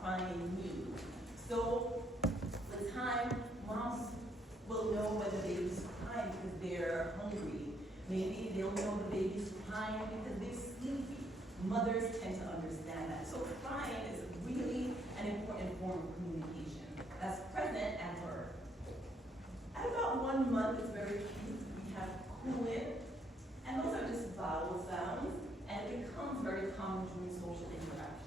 crying need. So with time, moms will know when the baby's crying because they're hungry. Maybe they'll know the baby's crying because they're sleepy. Mothers tend to understand that. So crying is really an important form of communication that's present at birth. At about 1 month, it's very cute. We have cooing, and those are just vowel sounds, and it becomes very common during social interactions.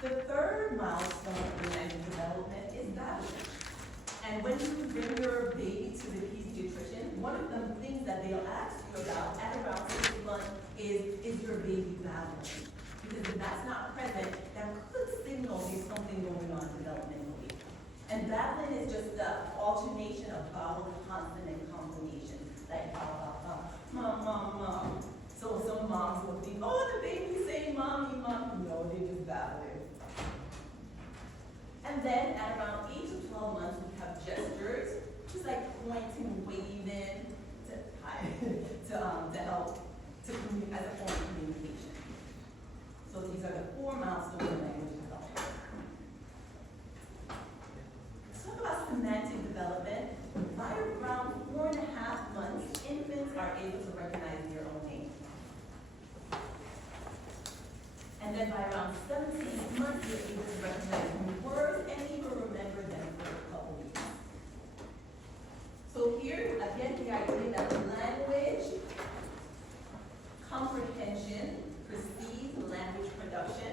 The third milestone in language development is babbling. And when you bring your baby to the pediatrician, one of the things that they'll ask you about at around 6 months is your baby babbling? Because if that's not present, that could signal there's something going on developmentally. And babbling is just the alternation of vowel, consonant, and combination, like mom, mom, mom. So some moms will think, oh, the baby's saying mommy, mom. No, they're just babbling. And then at around 8 to 12 months, we have gestures, just like pointing, waving, to help to communicate as a form of communication. So these are the 4 milestones in language development. Let's talk about semantic development. By around 4.5 months, infants are able to recognize their own name. And then by around 7 to 8 months, they're able to recognize new words and even remember them for a couple weeks. So here, again, the idea that language comprehension precedes language production.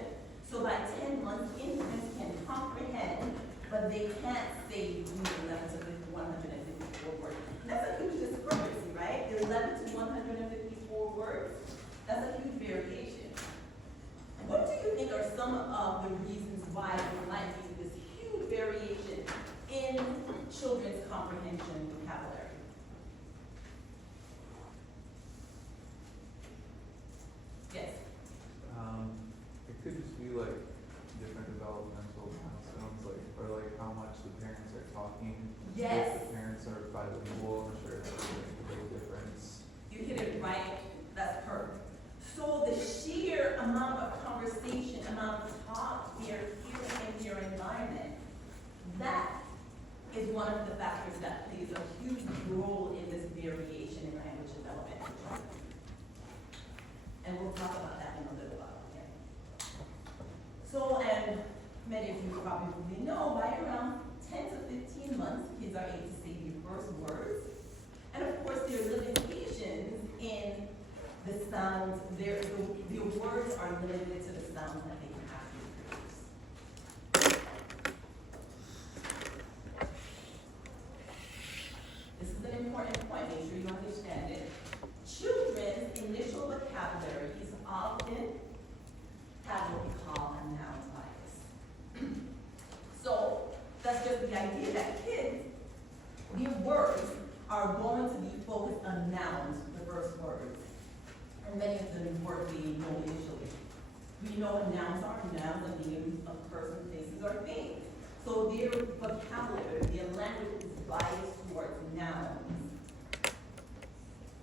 So by 10 months, infants can comprehend, but they can't say 11 to 154 words. That's a huge discrepancy, right? 11 to 154 words, that's a huge variation. What do you think are some of the reasons why there might be this huge variation in children's comprehension and vocabulary? Yes? It could just be like different developmental milestones, or how much the parents are talking. Yes. If the parents are bilingual, I'm sure that's a big difference. You hit it right. That's perfect. So the sheer amount of conversation, amount of talk they're hearing in their environment, that is one of the factors that plays a huge role in this variation in language development. And we'll talk about that in a little while. Okay? So, and many of you probably know, by around 10 to 15 months, kids are able to say their first words. And of course, there are limitations in the sounds, their words are limited to the sounds that they can actually produce. This is an important point, make sure you understand it. Children's initial vocabularies often have what we call a noun bias. So that's just the idea that kids, their words are going to be focused on nouns, the first words. And many of them work we know initially. We know what nouns are. Nouns are names of persons, places, or things. So their vocabulary, their language is biased towards nouns.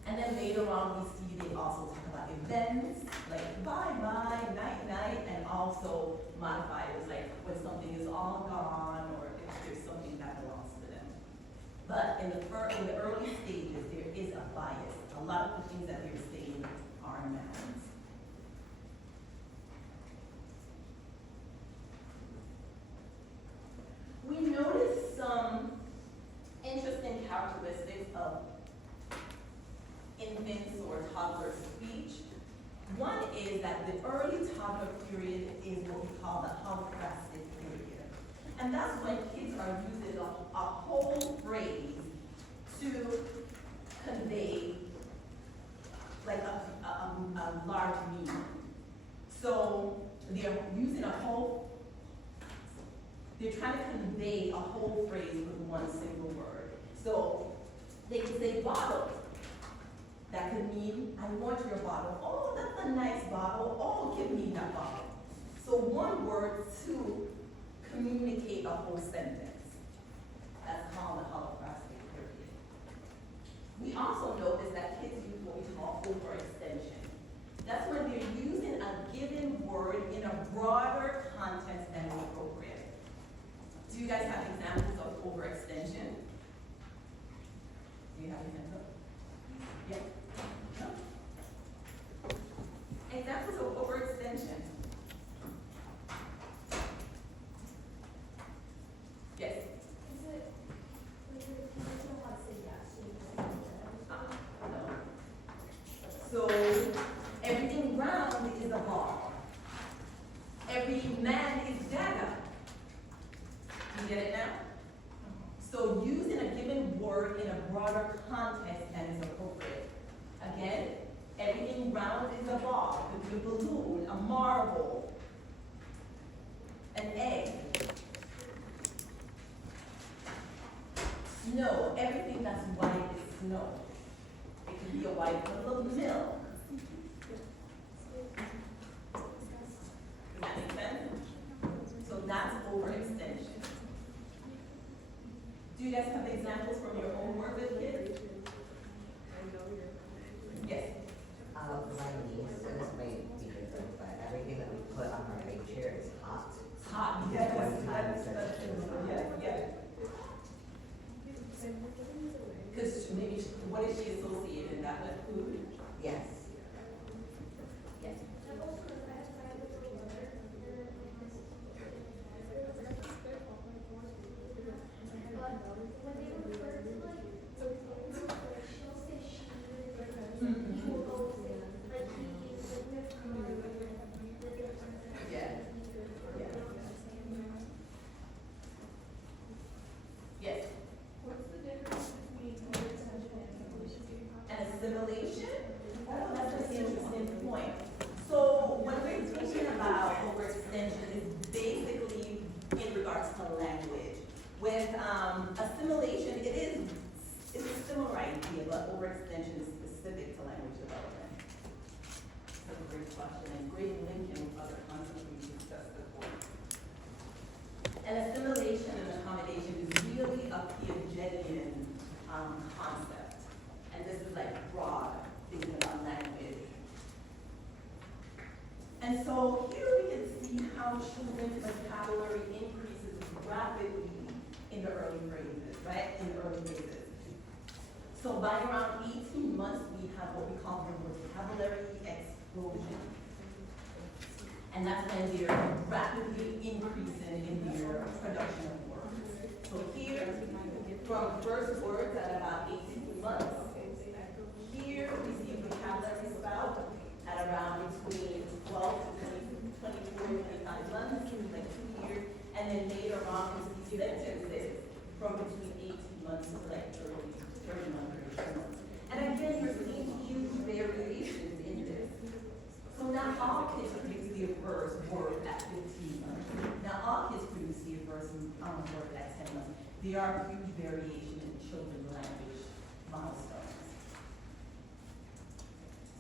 And then later on, we see they also talk about events, like bye-bye, night-night, and also modifiers, like when something is all gone or if there's something that belongs to them. But in the early stages, there is a bias. A lot of the things that they're saying are nouns. We noticed some interesting characteristics of infants or toddler speech. One is that the early toddler period is what we call the holographic period. And that's when kids are using a whole phrase to convey like a large meaning. So they're using they're trying to convey a whole phrase with one single word. So they can say bottle. That could mean, I want your bottle. Oh, that's a nice bottle. Oh, give me that bottle. So one word to communicate a whole sentence. That's called the holographic period. We also notice that kids use what we call overextension. That's broader context and is appropriate. Again, everything round is a ball, a balloon, a marble, an egg. Snow, everything that's white is snow. It could be a white bottle of milk. Does that make sense? So that's overextension. Do you guys have examples from your own work with kids? Yes. My niece, and this may be different, but everything that we put on our big chair is hot. Hot, yes, One time yes, said that's it was true. hot. Yes, yes. Because maybe, what is she associating that with food? Yes. Yes. Yeah. Yes. And assimilation? Oh, that's an interesting point. So when we're thinking about overextension, is basically in regards to language. With assimilation, it's a similar idea, but overextension is specific to language development. That's a great question, and great linking with other concepts we discussed before. And assimilation and accommodation is really a Piagetian concept. And this is like broad, thinking about language. And so here we can see how children's vocabulary increases rapidly in the early phases, right? In the early phases. So by around 18 months, we have what we call the vocabulary explosion. And that's when they're rapidly increasing in their production of words. So here, from first words at about 18 months, here we see vocabulary spout at around between 12 to 24, 25 months, like 2 years, and then later on we see sentences from between 18 months to like 30 months, 32 months. And again, you're seeing huge variations in this. So not all kids produce their first word at 15 months. Not all kids produce their first word at 10 months. There are huge variations in children's language milestones.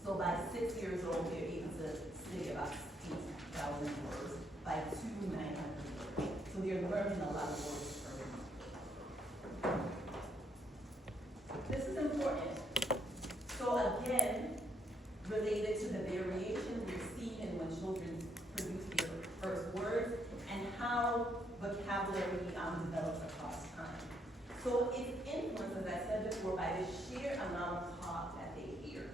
So by 6 years old, they're able to say about 8,000 words. By 2, 900 words. So they're learning a lot of words per month. This is important. So again, related to the variation we're seeing when children produce their first words and how vocabulary develops across time. So it's influenced, as I said before, by the sheer amount of talk that they hear.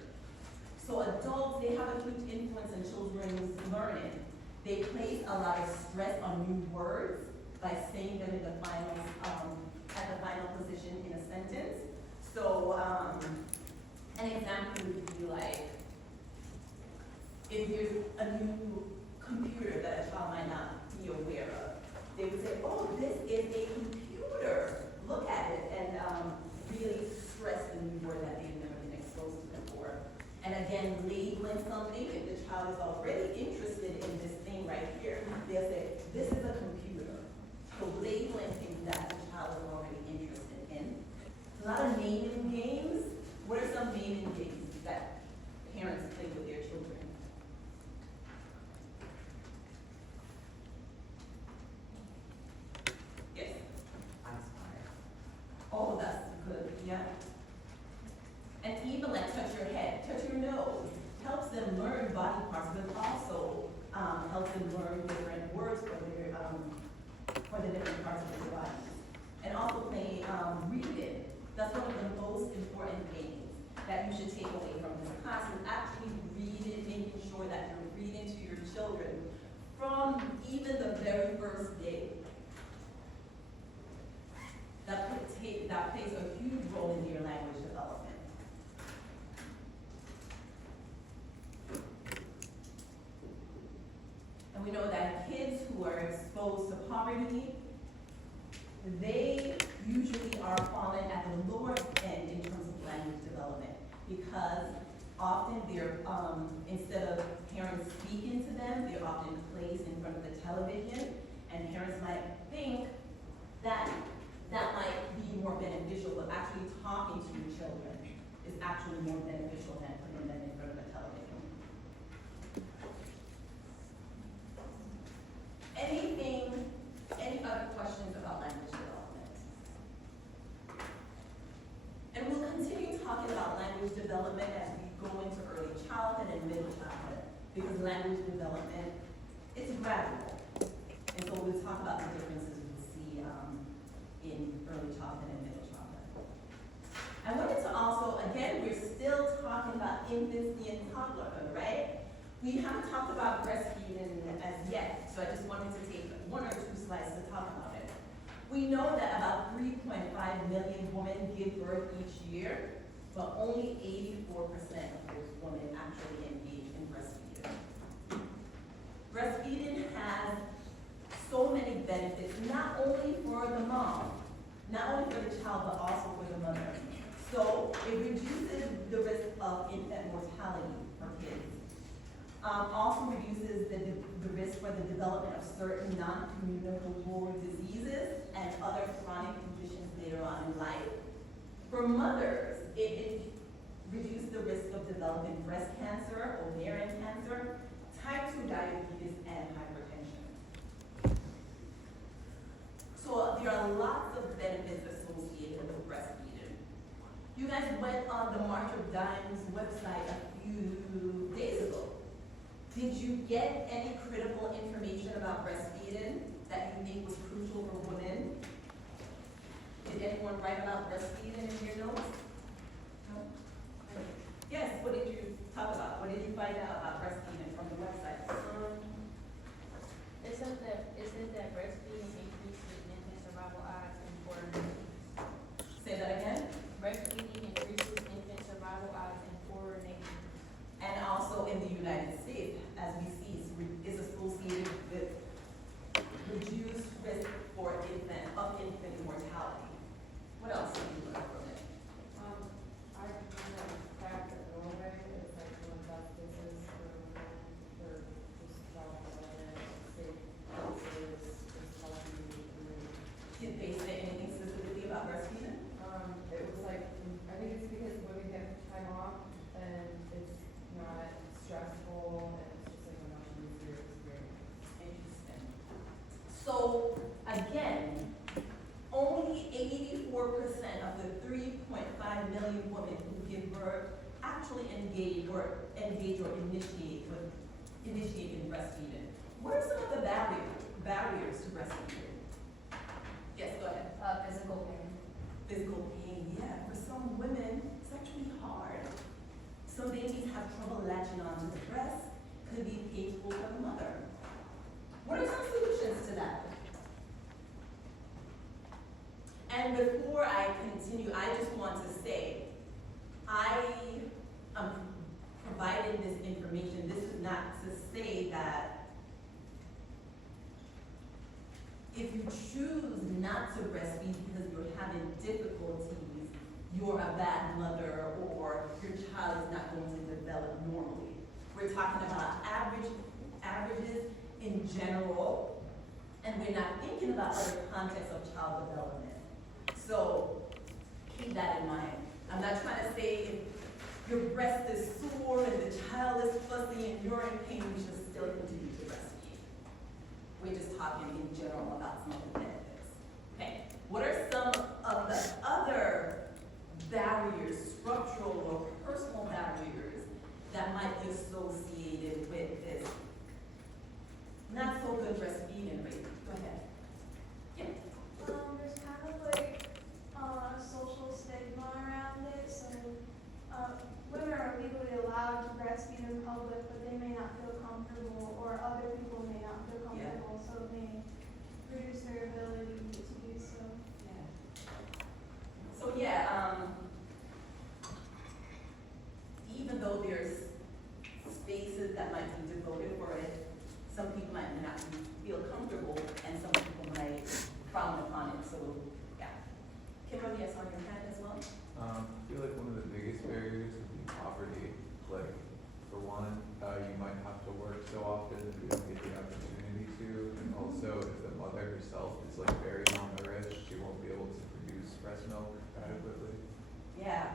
So adults, they have a huge influence in children's learning. They place a lot of stress on new words by saying them in the final, at the final position in a sentence. So an example would be like, if there's a new computer that a child might not be aware of, they would say, oh, this is a computer. Look at it, and really stress the new word that they've never been exposed to before. And again, labeling something, if the child is already interested in this thing right here, they'll say, this is a computer. So labeling things that the child is already interested in. A lot of naming games. What are some naming games that parents play with their children? Yes. Oh, that's good, yeah. And even like touch your head, touch your nose, helps them learn body parts, but also helps them learn different words for the different parts of their bodies. And also play reading. That's one of the most important things that you should take away from this class is actually reading, making sure that you're reading to your children from even the very first day. That plays a huge role in your language development. And we know that kids who are exposed to poverty, they usually are falling at the lower end in because often they're, instead of parents speaking to them, they're often placed in front of the television, and parents might think that that might be more beneficial, but actually talking to your children is actually more beneficial than putting them in front of the television. Any other questions about language development? And we'll continue talking about language development as we go into early childhood and middle childhood, because language development is gradual. And so we'll talk about the differences we see in early childhood and middle childhood. I wanted to also, again, we're still talking about infancy and toddlerhood, right? We haven't talked about breastfeeding as yet, so I just wanted to take 1 or 2 slides to talk about it. We know that about 3.5 million women give birth each year, but only 84% of those women actually engage in breastfeeding. Breastfeeding has so many benefits, not only for the mom, not only for the child, but also for the mother. So it reduces the risk of infant mortality for kids. Also reduces the risk for the development of certain non-communicable diseases and other chronic conditions later on in life. For mothers, it reduces the risk of developing breast cancer, ovarian cancer, type 2 diabetes, and hypertension. So there are lots of benefits associated with breastfeeding. You guys went on the March of Dimes website a few days ago. Did you get any critical information about breastfeeding that you think was crucial for women? Did anyone write about breastfeeding in your notes? No? Yes, what did you talk about? What did you find out about breastfeeding from the website? It says that breastfeeding increases infant survival odds in foreign nations. Say that again? Breastfeeding increases infant survival odds in foreign nations. And also in the United States, as we see, is associated with reduced risk for infant mortality. What else did you learn from it? I think that fact that Norway is like one of the best places for just child development, safe places, just healthy community. Did they say anything specifically about breastfeeding? It was like, I think it's because women get time off and it's not stressful and it's just like a much easier experience. Interesting. So, again, only 84% of the 3.5 million women who give birth actually engage or initiate in breastfeeding. What are some of the barriers to breastfeeding? Yes, go ahead. Physical pain. Physical pain, yeah. For some women, it's actually hard. Some babies have trouble latching onto the breast. Could be painful for the mother. What are some solutions to that? And before I continue, I just want to say, I am providing this information. This is not to say that if you choose not to breastfeed because you're having difficulties, you're a bad mother or your child is not going to develop normally. We're talking about averages in general, and we're not thinking about other contexts of child development. So keep that in mind. I'm not trying to say if your breast is sore and the child is fussy and you're in pain, you should still continue to breastfeed. We're just talking in general about some of the benefits. Okay, what are some of the other barriers, structural or personal barriers, that might be associated with this not so good breastfeeding rate? Go ahead. Yeah. There's kind of like social stigma around it. So women are legally allowed to breastfeed in public, but they may not feel comfortable, or other people may not feel comfortable, so it may reduce their ability to do so. So even though there's spaces that might be devoted for it, some people might not feel comfortable, and some people might frown upon it. So Kimberly, I saw your hand as well. I feel like one of the biggest barriers would be poverty, like, for one, you might have to work so often that you don't get the opportunity to, and also if the mother herself is like very malnourished, she won't be able to produce breast milk adequately. Yeah.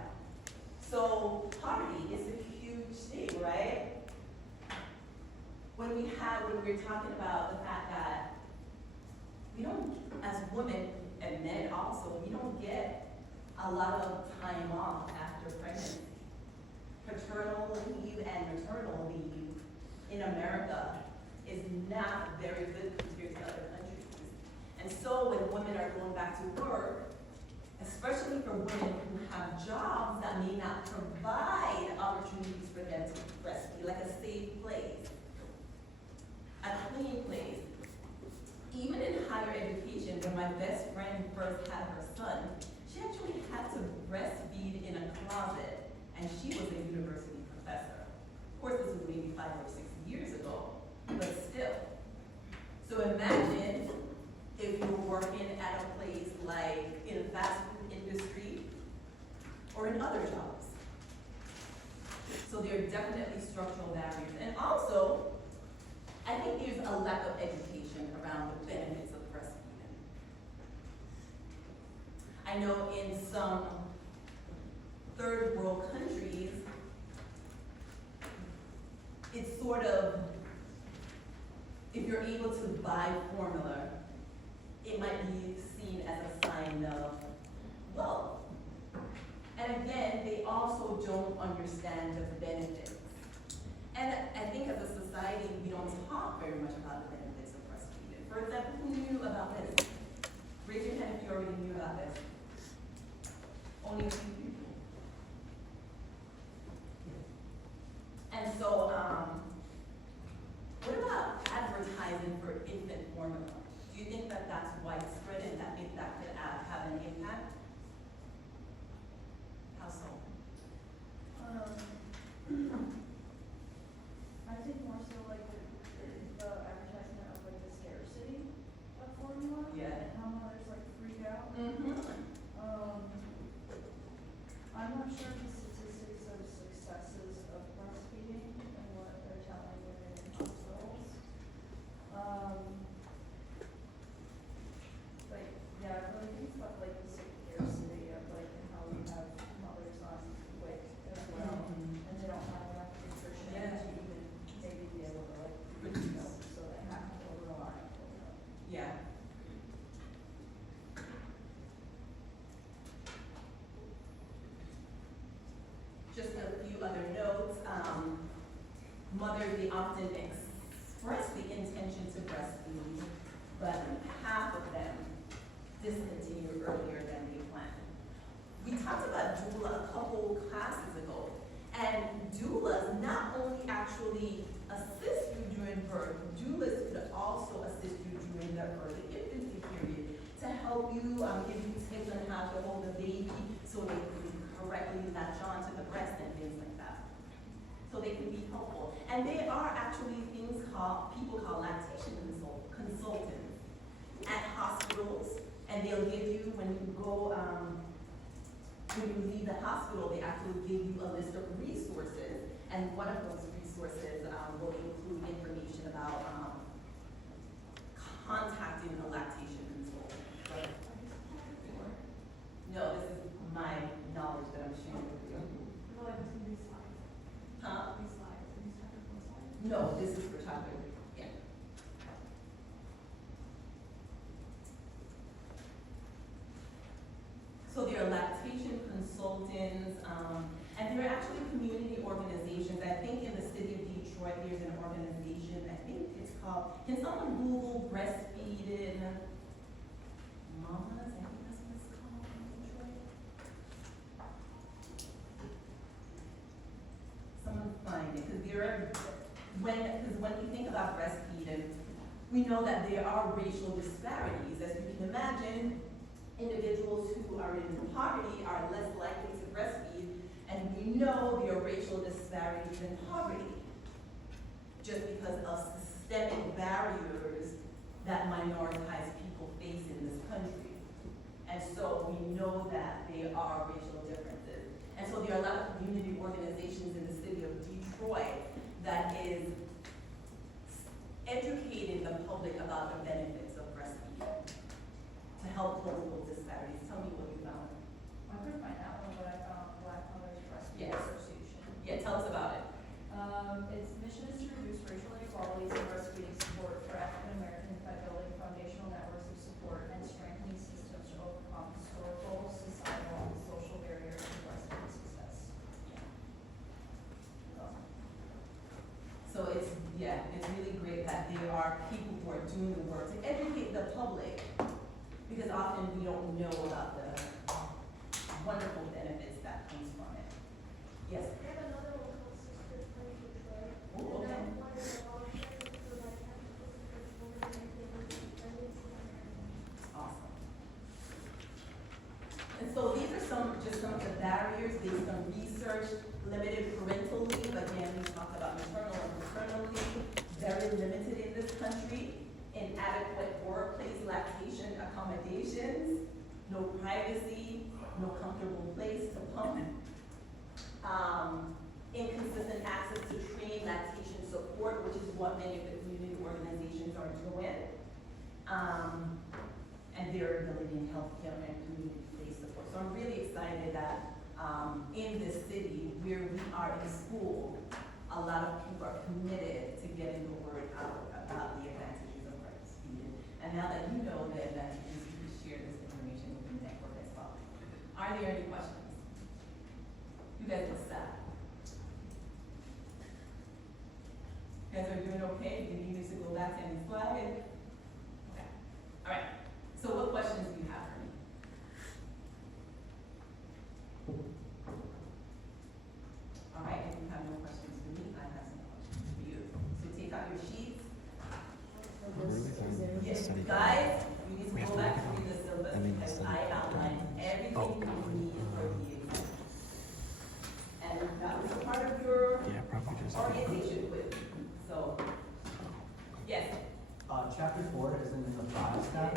So poverty is a huge thing, right? When we're talking about the fact that we don't, as women and men also, we don't get a lot of time off after pregnancy. Paternal leave and maternal leave in America is not very good compared to other countries. And so when women are going back to work, especially for women who have jobs that may not provide opportunities for them to breastfeed, like a safe place, a clean place. Even in higher education, when my best friend first had her son, she actually had to breastfeed in a closet, and she was a university professor. Of course, this was maybe 5 or 6 years ago, but still. So imagine if you were working at a place like in the fast food industry or in other jobs. So there are definitely structural barriers. And also, I think there's a lack of education around the benefits of breastfeeding. I know in some third world countries, it's sort of, if you're able to buy formula, it might be seen as a sign of wealth. And again, they also don't understand the benefits. And I think as a society, we don't talk very much about the benefits of breastfeeding. For example, who knew about this? Raise your hand if you already knew about this. Only a few people. And so, what about advertising for infant formula? Do you think that that's widespread and that if that could have an impact? How so? I think more so like the advertisement of like the scarcity of formula. Yeah. And how mothers like freak out. Mm-hmm. I'm not sure the statistics of successes of breastfeeding and what they're telling women in hospitals. Like, yeah, I really think about like the scarcity of like and how we have mothers on WIC as well, Mhm. and they don't have enough nutrition Yeah. to even maybe be able to like produce milk, so they have to rely on formula. Yeah. Just a few other notes. Mothers, they often express the intention to breastfeed, but half of them discontinue earlier than they planned. We talked about doula a couple classes ago, and doulas not only actually assist you during birth, doulas could also assist you during the early infancy period to help you, give you tips on how to hold the baby so they can correctly latch on to the breast and things like that. So they can be helpful. And there are actually things people call lactation consultants at hospitals, and they'll give you, when you go, when you leave the hospital, they actually give you a list of resources, and one of those resources will include information about contacting a lactation consultant. Right? No, this is my knowledge that I'm sharing with you. Huh? No, this is for childhood. Yeah. So there are lactation consultants, and there are actually community organizations. I think in the city of Detroit, there's an organization, I think it's called, can someone Google breastfeeding mamas? I think that's what it's called in Detroit. Someone find it, because there are, when we think about breastfeeding, we know that there are racial disparities. As you can imagine, individuals who are in poverty are less likely to breastfeed, and we know there are racial disparities in poverty just because of systemic barriers that minoritized people face in this country. And so we know that there are racial differences. And so there are a lot of community organizations in the city of Detroit that is educating the public about the benefits of breastfeeding to help close those disparities. Tell me what you found. I couldn't find that one, but I found Black Mothers Breastfeeding Yes. Association. Yeah, tell us about it. Its mission is to reduce racial inequalities in breastfeeding support for African Americans by building foundational networks of support and strengthening systems to overcome historical, societal, and social barriers to breastfeeding success. That's awesome. So it's, yeah, it's really great that there are people who are doing the work to educate the public, because often we don't know about the wonderful benefits that comes from it. Yes? We have another one called Sister Play Detroit. Oh, okay. And one of the volunteers for like tentacles for children and things and it's Awesome. And so these are some of the barriers based on research, limited parental leave. Again, we talked about maternal and paternal leave, very limited in this country. Inadequate workplace lactation accommodations, no privacy, no comfortable place to pump. Inconsistent access to trained lactation support, which is what many of the community organizations are doing. And their ability in healthcare and community-based support. So I'm really excited that in this city where we are in school, a lot of people are committed to getting the word out about the advantages of breastfeeding. And now that you know the advantages, you can share this information with the network as well. Are there any questions? You guys look sad. You guys are doing okay? Do you need me to go back to any slide? Okay. All right. So what questions do you have for me? All right, if you have no questions for me, I have some questions for you. So take out your sheets. Yes, guys, you need to go back to read the syllabus because I outlined everything you need for the exam. And that was part of your orientation quiz. So, yes, Chapter 4 is in the files tab.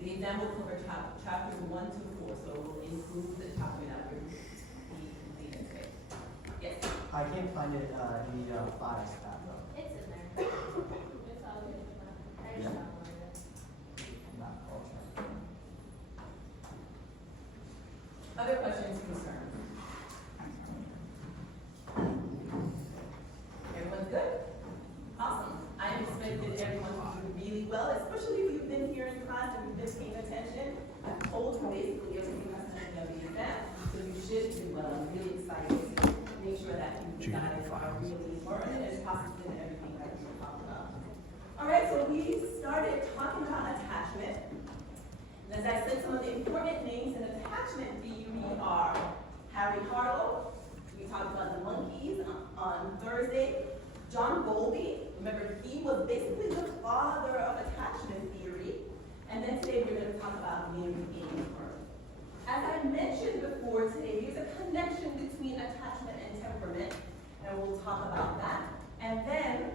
the exam will cover chapters 1 to 4, so it will include the chapter that we're completing today. Yes. I can't find it in the files tab though. It's in there. It's all good. I just Yeah. downloaded it. Not all chapter. Other questions, concerns? Everyone's good? Awesome. I expected everyone to do really well, especially if you've been here in class and you've been paying attention. I've told you basically everything that's going to be exam, so you should do well. I'm really excited to make sure that you guys are really learning and processing everything that we talked about. All right, so we started talking about attachment. And as I said, some of the important names in attachment theory are Harry Harlow. We talked about the monkeys on Thursday. John Bowlby, remember he was basically the father of attachment theory. And then today we're going to talk about William Ainsworth. As I mentioned before today, there's a connection between attachment and temperament, and we'll talk about that. And then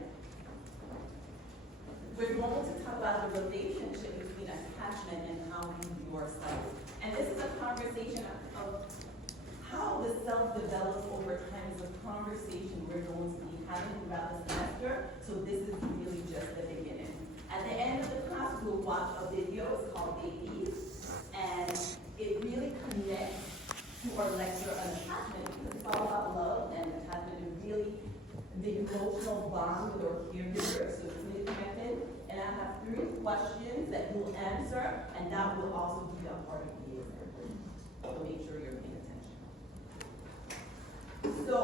we're going to talk about the relationship between attachment and how you view yourself. And this is a conversation of how the self develops over time. Is a conversation we're going to be having throughout the semester. So this is really just the beginning. At the end of the class, we'll watch a video. It's called Babies, and it really connects to our lecture on attachment. It's all about love and attachment, and really the emotional bond with our caregivers. So it's really connected. And I have 3 questions that you'll answer, and that will also be a part of the exam. So make sure you're paying attention. So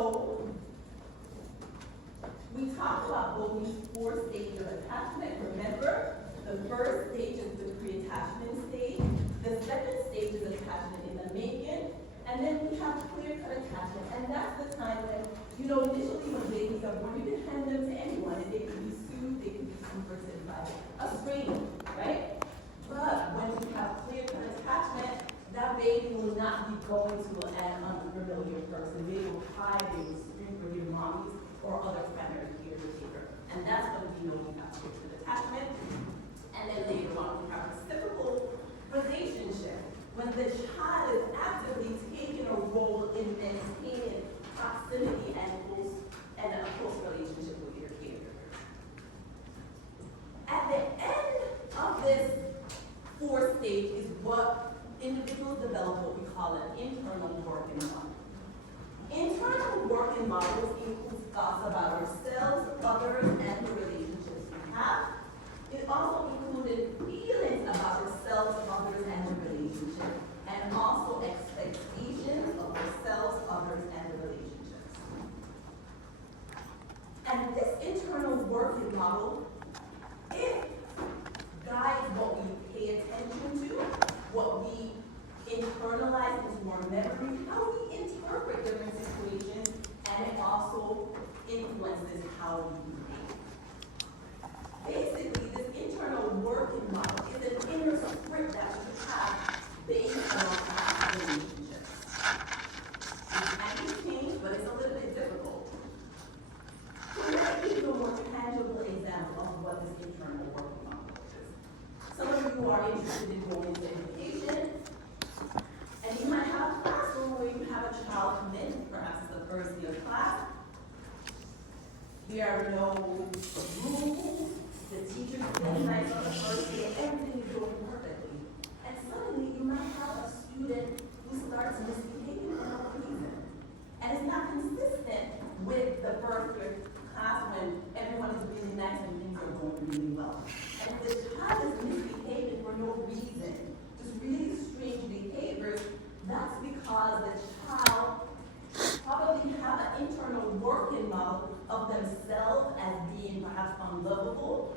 we talked about Bowlby's 4 stages of attachment. Remember, the first stage is the pre-attachment stage. The second stage is attachment in the making. And then we have clear-cut attachment. And that's the time when, initially when babies are born, you can hand them to anyone, and they can be soothed, they can be comforted by a stranger, right? But when we have clear-cut attachment, that baby will not be going to an unfamiliar person. They will cry, they will scream for their mommies or other primary caretaker. And that's when we know we have clear-cut attachment. And then later on, we have reciprocal relationship. When the child is actively taking a role in no rules, the teacher's being nice on the first day, everything is going perfectly. And suddenly you might have a student who starts misbehaving for no reason. And it's not consistent with the first year class when everyone is really nice and things are going really well. And if the child is misbehaving for no reason, just really strange behaviors, that's because the child probably have an internal working model of themselves as being perhaps unlovable,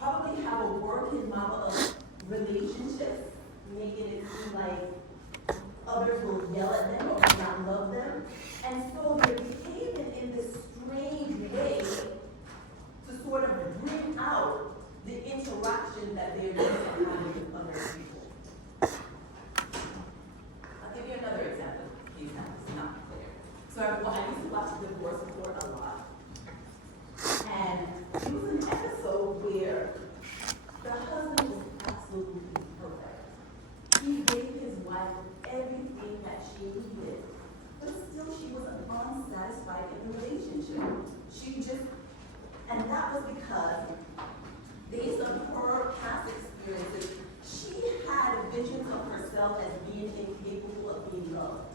probably have a working model of relationships, making it seem like others will yell at them or not love them. And so they're behaving in this strange way to sort of bring out the interaction that they're used to having with other people. I'll give you another example, in case that's not clear. So I used to watch divorce court a lot. And it was an episode where the husband was absolutely perfect. He gave his wife everything that she needed, but still she was unsatisfied in the relationship. And that was because, based on her past experiences, she had visions of herself as being incapable of being loved.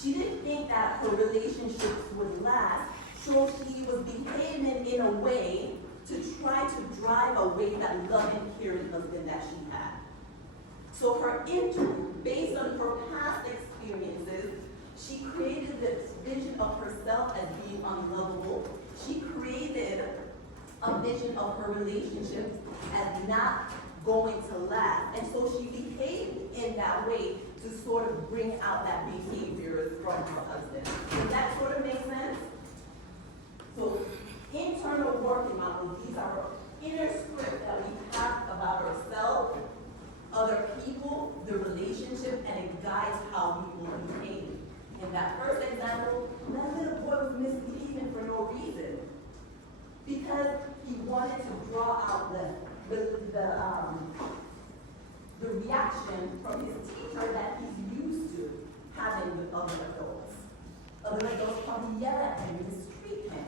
She didn't think that her relationships would last, so she was behaving in a way to try to drive away that loving, caring husband that she had. So based on her past experiences, she created this vision of herself as being unlovable. She created a vision of her relationship as not going to last. And so she behaved in that way to sort of bring out that behavior from her husband. Does that sort of make sense? So internal working models, these are our inner script that we have about ourselves, other people, the relationship, and it guides how we will behave. In that first example, that little boy was misbehaving for no reason because he wanted to draw out the reaction from his teacher that he's used to having with other adults. Other adults probably yell at him and mistreat him.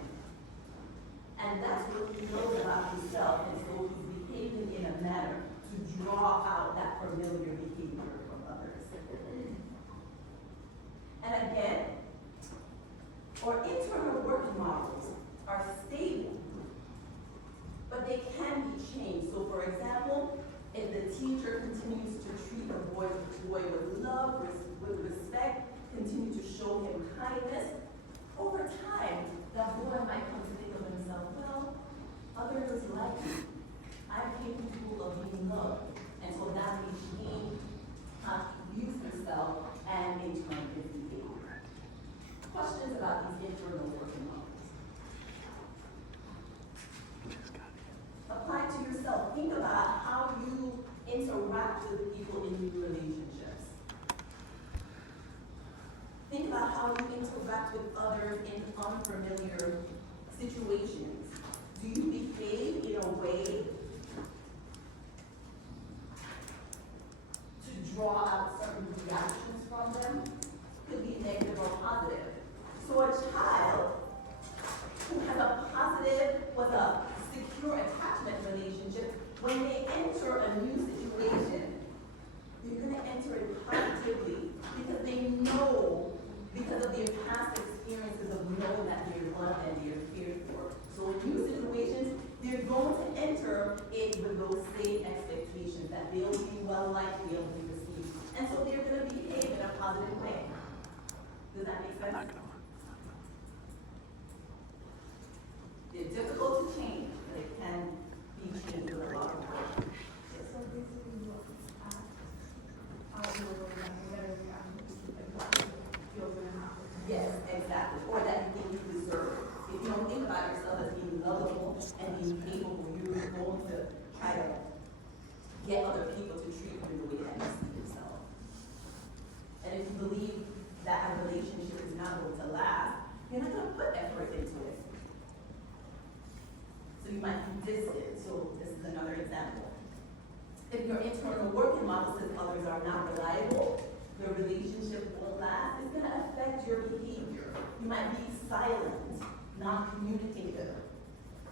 And that's what he knows about himself, and so he's behaving in a manner to draw out that familiar behavior from others. And again, our internal working models are stable, but they can be changed. So for example, if the teacher continues to treat the boy with love, with respect, continue to show him kindness, over time, that boy might come to think of himself, well, others like me. I'm capable of being loved. And so that may change how he views himself and in turn his behavior. Questions about these internal working models? Apply to yourself. Think about how you interact with people in new relationships. Think about how you interact with others in unfamiliar situations. Do you behave in a way to draw out certain reactions from them? Could be negative or positive. So a child who has a positive, with a secure attachment relationship, when they enter a new situation, they're going to enter it positively because they know, because of their past experiences of knowing that they're loved and they're cared for. So in new situations, they're going to enter it with those same expectations that they'll be well liked, they'll be received. And so they're going to behave in a positive way. Does that make sense? They're difficult to change, but it can be changed with a lot of work. So basically, you look at how you will better react to feels in your Yes, exactly. Or that you think you deserve. If you don't think about yourself as being lovable and being capable, you're going to try to get other people to treat you the way that you see yourself. And if you believe that a relationship is not going to last, you're not going to put effort into it. So you might be distant. So this is another example. If your internal working model says others are not reliable, the relationship won't last, it's going to affect your behavior. You might be silent. not communicative.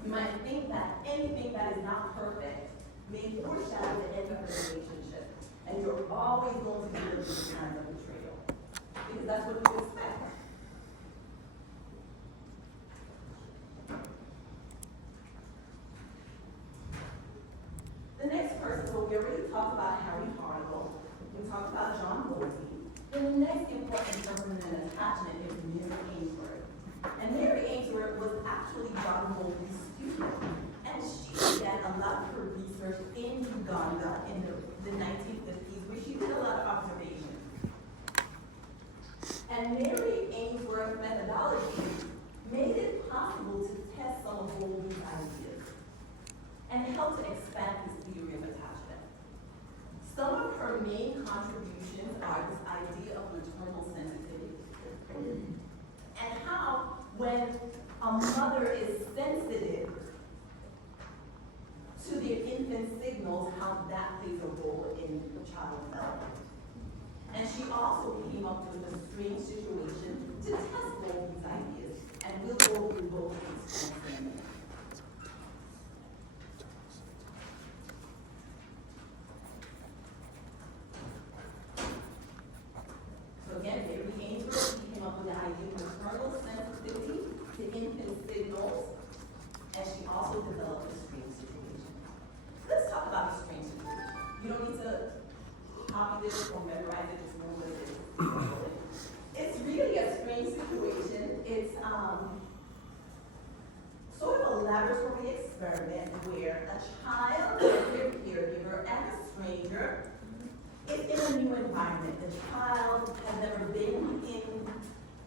You might think that anything that is not perfect may foreshadow the end of the relationship, and you're always going to be living in times of betrayal, because that's what you expect. The next person, so we already talked about Harry Harlow, we talked about John Bowlby. Then the next important person in an attachment is Mary Ainsworth. And Mary Ainsworth was actually John Bowlby's student. And she began a lot of her research in Uganda in the 1950s, where she did a lot of observations. And Mary Ainsworth's methodology made it possible to test some of Bowlby's ideas and helped to expand his theory of attachment. Some of her main contributions are this idea of maternal sensitivity and how when a mother is sensitive to their infant signals, how that plays a role in the child development. And she also came up with a strange situation to test both these ideas, and we'll go through both these in a minute. So again, Mary Ainsworth, she came up with the idea of maternal sensitivity to infant signals, and she also developed a strange situation. Let's talk about the strange situation. You don't need to copy this or memorize it, just know what it is. It's really a strange situation. It's sort of a laboratory experiment where a child, their caregiver, and a stranger is in a new environment. The child has never been in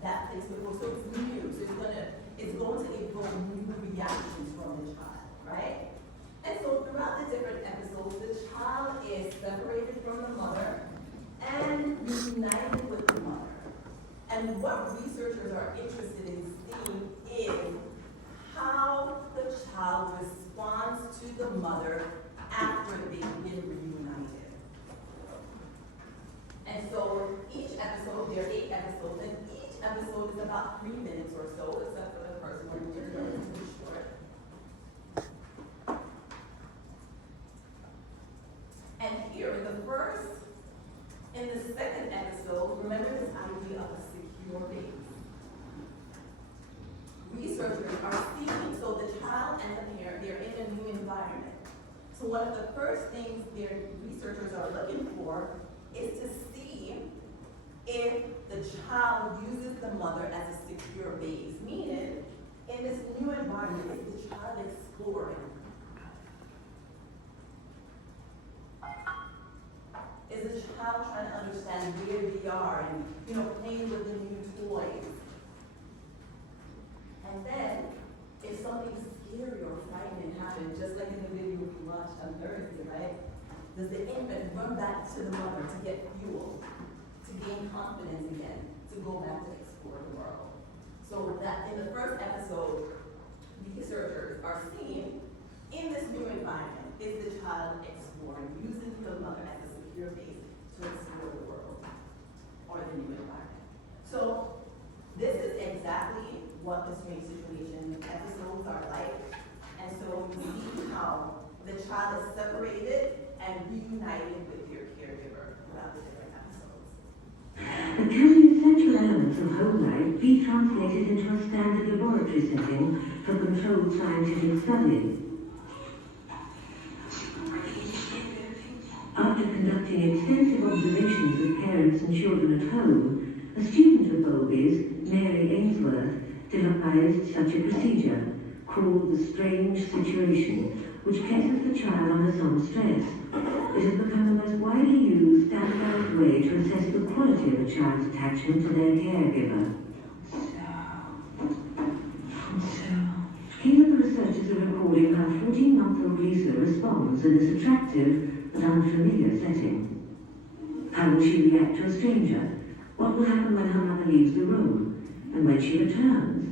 that place before, so it's new. So it's going to evoke new reactions from the child, right? And so throughout the different episodes, the child is separated from the mother and reunited with the mother. And what researchers are interested in seeing is how the child responds to the mother after they've been reunited. And so each episode, there are 8 episodes, and each episode is about 3 minutes or so, except for the first one, which is relatively short. And here in the second episode, remember this idea of a secure base. Researchers are seeking, so the child and the parent, they're in a new environment. So one of the first things their researchers are looking for is to see if the child uses the mother as a secure base, meaning in this new environment, is the child exploring? Is the child trying to understand where they are and, playing with the new toys? And then, if something scary or frightening happens, just like in the video we watched on Thursday, right? Does the infant run back to the mother to get fuel, to gain confidence again, to go back to explore the world? So that in the first episode, researchers are seeing in this new environment, is the child exploring, using the mother as a secure base to explore the world or the new environment. So this is exactly what the strange situation episodes are like. And so you see how the child is separated and reunited with their caregiver throughout the different episodes. Can the essential elements of home life be translated into a standard laboratory setting for controlled scientific study? After conducting extensive observations of parents and children at home, a student of Bowlby's, Mary Ainsworth, devised such a procedure, called the strange situation, which places the child under some stress. It has become the most widely used standardized way to assess the quality of a child's attachment to their caregiver. Here the researchers are recording how 14-month-old Lisa responds in this attractive but unfamiliar setting. How will she react to a stranger? What will happen when her mother leaves the room? And when she returns?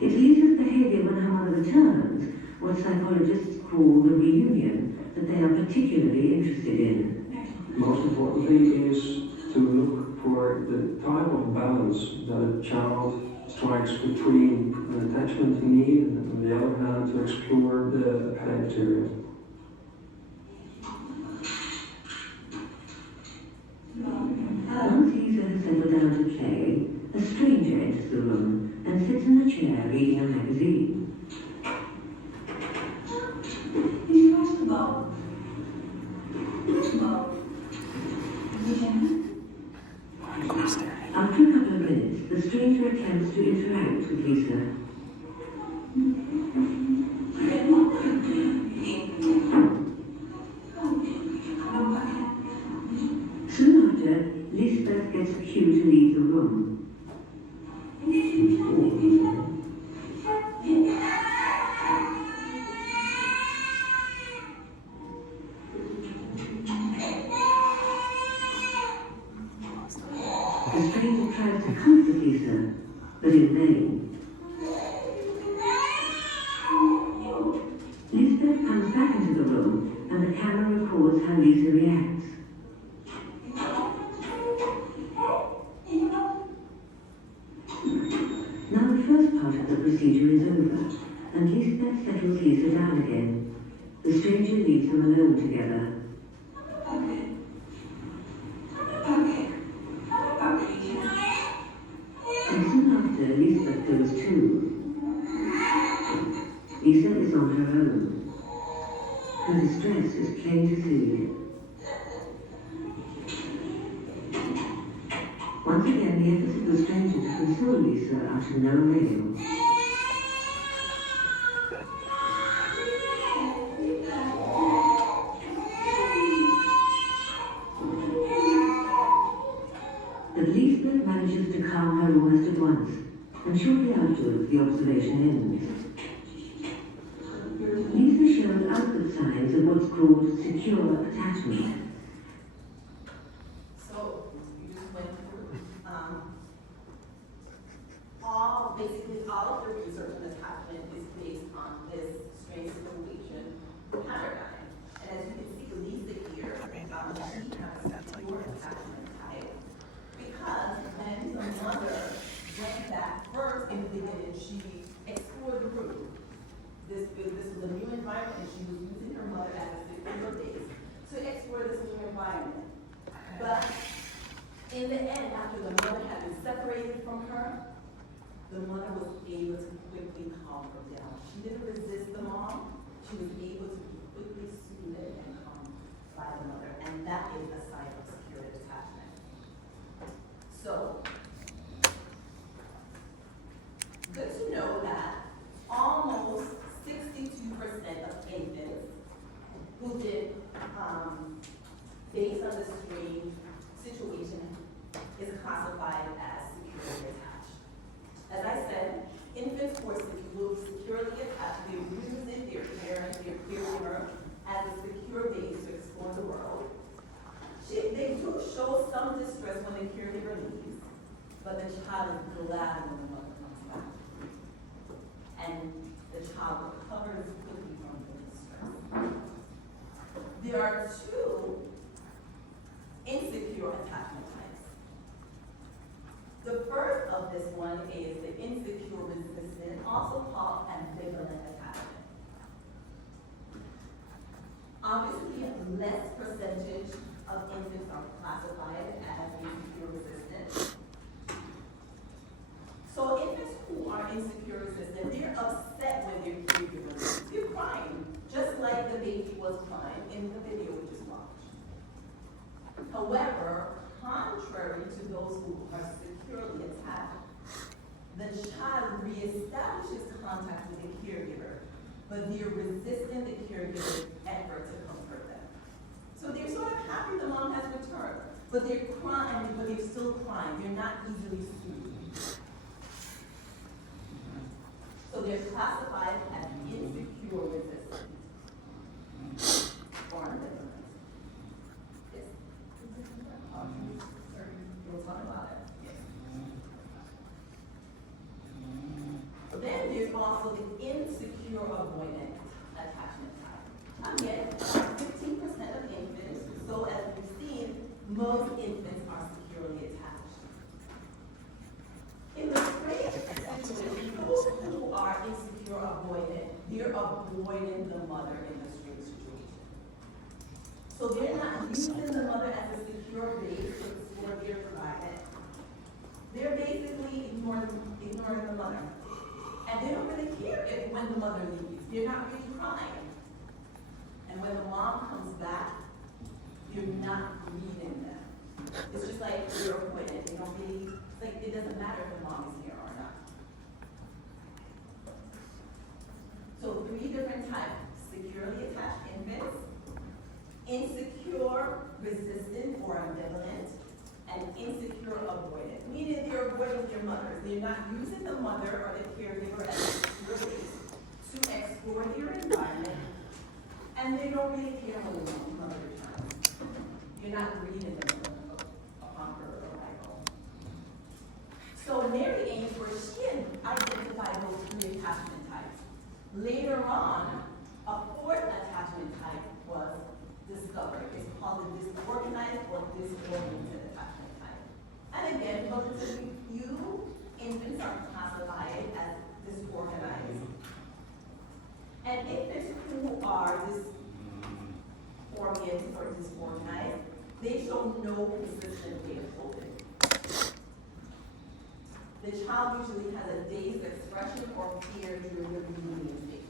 It's Lisa's behavior when her mother returns, what psychologists call the reunion, that they are particularly interested in. The most important thing is to look for the type of balance that a child strikes between an attachment need and on the other hand to explore the play material. Once Lisa has settled down to play, a stranger enters the room and sits in a chair reading a magazine. After a couple of minutes, the stranger attempts to interact with Lisa. Soon after, Lisbeth gets a cue to leave the room. The stranger tries to comfort Lisa, but in vain. Lisbeth comes back into the room, and the camera records how Lisa reacts. Now the first part of the procedure is over, and Lisbeth settles Lisa down again. The stranger leaves them alone together. And soon after, Lisbeth goes too. Lisa is on her own. Her distress is plain to see. Once again, the efforts of the stranger to console Lisa are to no avail. But Lisbeth manages to calm her almost at once, and shortly afterwards the observation ends. Lisa showed outward signs of what's called secure attachment. So you just went through basically all of the research on attachment is based on this strange situation paradigm. And as you can see, Lisa here, she has a secure attachment type because when the mother went back first in the beginning, she explored the room. This was a new environment, and she was using her mother as a secure base to explore this new environment. But in the end, after the mother had been separated from her, the mother was able to quickly calm her down. She didn't resist the mom. She was able to be quickly soothed and calmed by the mother. And that is a sign of secure attachment. So, good to know that almost 62% of infants who did, based on the strange situation, is classified as securely attached. As I said, infants who are securely attached, they use their parents, their caregiver, as a secure base to explore the world. They do show some distress when the caregiver leaves, but the child is glad when the mother comes back. And the child recovers quickly from the distress. There are two insecure attachment types. The first of this one is the insecure resistant, also called ambivalent attachment. Obviously, less percentage of infants are classified as insecure resistant. So infants who are insecure resistant, they're upset when their caregiver leaves. They're crying, just like the baby was crying in the video we just watched. However, contrary to those who are securely attached, the child reestablishes contact with the caregiver, but they're resisting the caregiver's effort to comfort them. So they're sort of happy the mom has returned, but they're crying, but they're still crying. They're not easily soothed. So they're classified as insecure resistant or ambivalent. Yes. We'll talk about it. Yes. Then there's also the insecure avoidant attachment type. Again, 15% of infants, so as we've seen, most infants are securely attached. you're avoiding the mother in the strange situation. So they're not using the mother as a secure base to explore their environment. They're basically ignoring the mother. And they don't really care if when the mother leaves. They're not really crying. And when the mom comes back, you're not reading them. It's just like you're avoiding. They don't really, it's like it doesn't matter if the mom is here or not. So 3 different types: securely attached infants, insecure, resistant, or ambivalent, and insecure avoidant. Meaning they're avoiding their mothers. They're not using the mother or the caregiver as a secure base to explore their environment, and they don't really care when the mother returns. You're not reading them upon her arrival. So Mary Ainsworth, she identified those 3 attachment types. Later on, a 4th attachment type was discovered. It's called the disorganized or disoriented attachment type. And again, relatively few infants are classified as disorganized. And infants who are disoriented or disorganized, they show no consistent way of coping. The child usually has a dazed expression or fear during the reunion stage.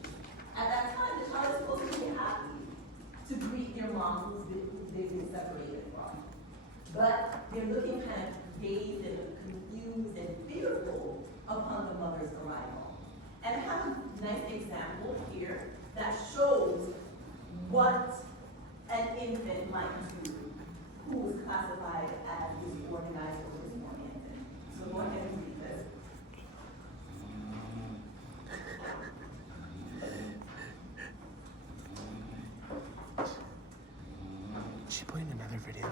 At that time, the child is supposed to be happy to greet their mom who they've been separated from. But they're looking kind of dazed and confused and fearful upon the mother's arrival. And I have a nice example here that shows what an infant might do who is classified as disorganized or disoriented. So go ahead and read this. Is she playing another video?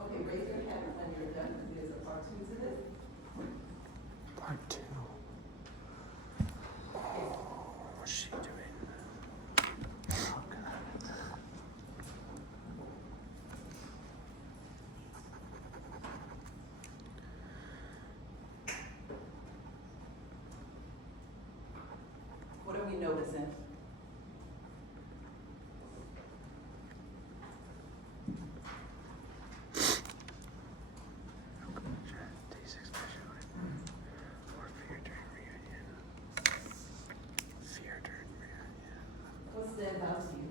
Okay, raise your hand when you're done, because there's a part 2 to this. Part 2. What's she doing? Oh, God. What are we noticing? Day 6 measure or fear during reunion. Fear during reunion. What stands out to you?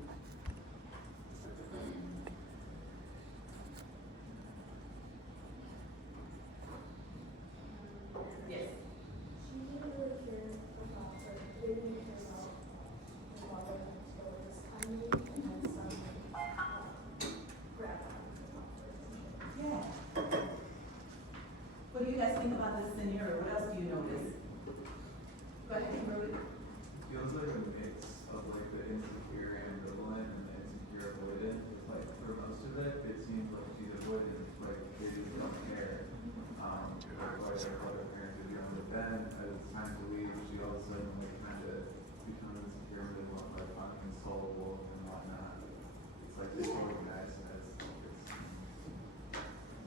Yes. She didn't really care about her, they didn't care about the mother, so it was tiny and then some grab on the mother. Yeah. What do you guys think about this scenario? What else do you notice? Go ahead, Kimberly. Feels like a mix of like the insecure and ambivalent and the insecure avoidant. Like for most of it, it seems like she's avoidant, like they just don't care. Like other parents are dealing with. Then as it's time to leave, she all of a sudden like kind of becomes insecure and ambivalent, like unconsolable and whatnot. It's like disorganized as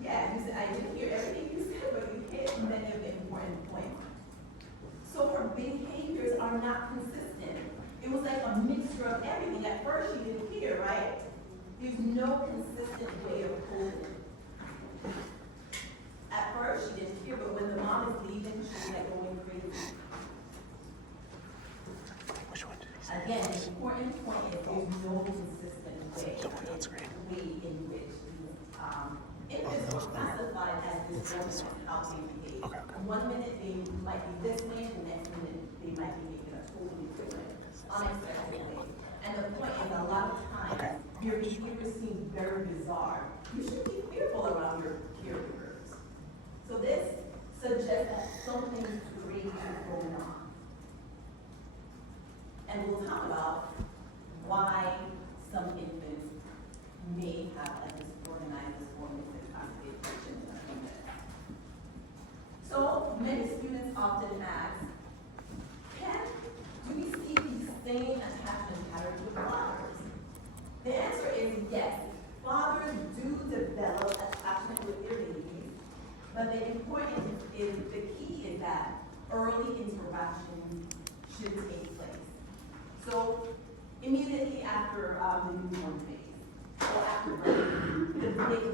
Yeah, you said, I didn't hear everything you said, but you hit many of the important points. So her behaviors are not consistent. It was like a mixture of everything. At first she didn't hear, right? There's no consistent way of coping. At first she didn't hear, but when the mom is leaving, she's like going crazy. Which one did he say? Again, the important point is there's no consistent way in which infants are classified as disorganized how they behave. One minute they might be this way, the next minute they might be making a totally different, unexpected way. And the point is, a lot of times, your behavior seems very bizarre. You should be fearful around your caregivers. So this suggests that something strange is going on. And we'll talk about why some infants may have a disorganized, disoriented classification in a few minutes. So many students often ask, do we see these same attachment patterns with fathers? The answer is yes. Fathers do develop attachment with their babies early interactions should take place. So immediately after the newborn phase, or after birth,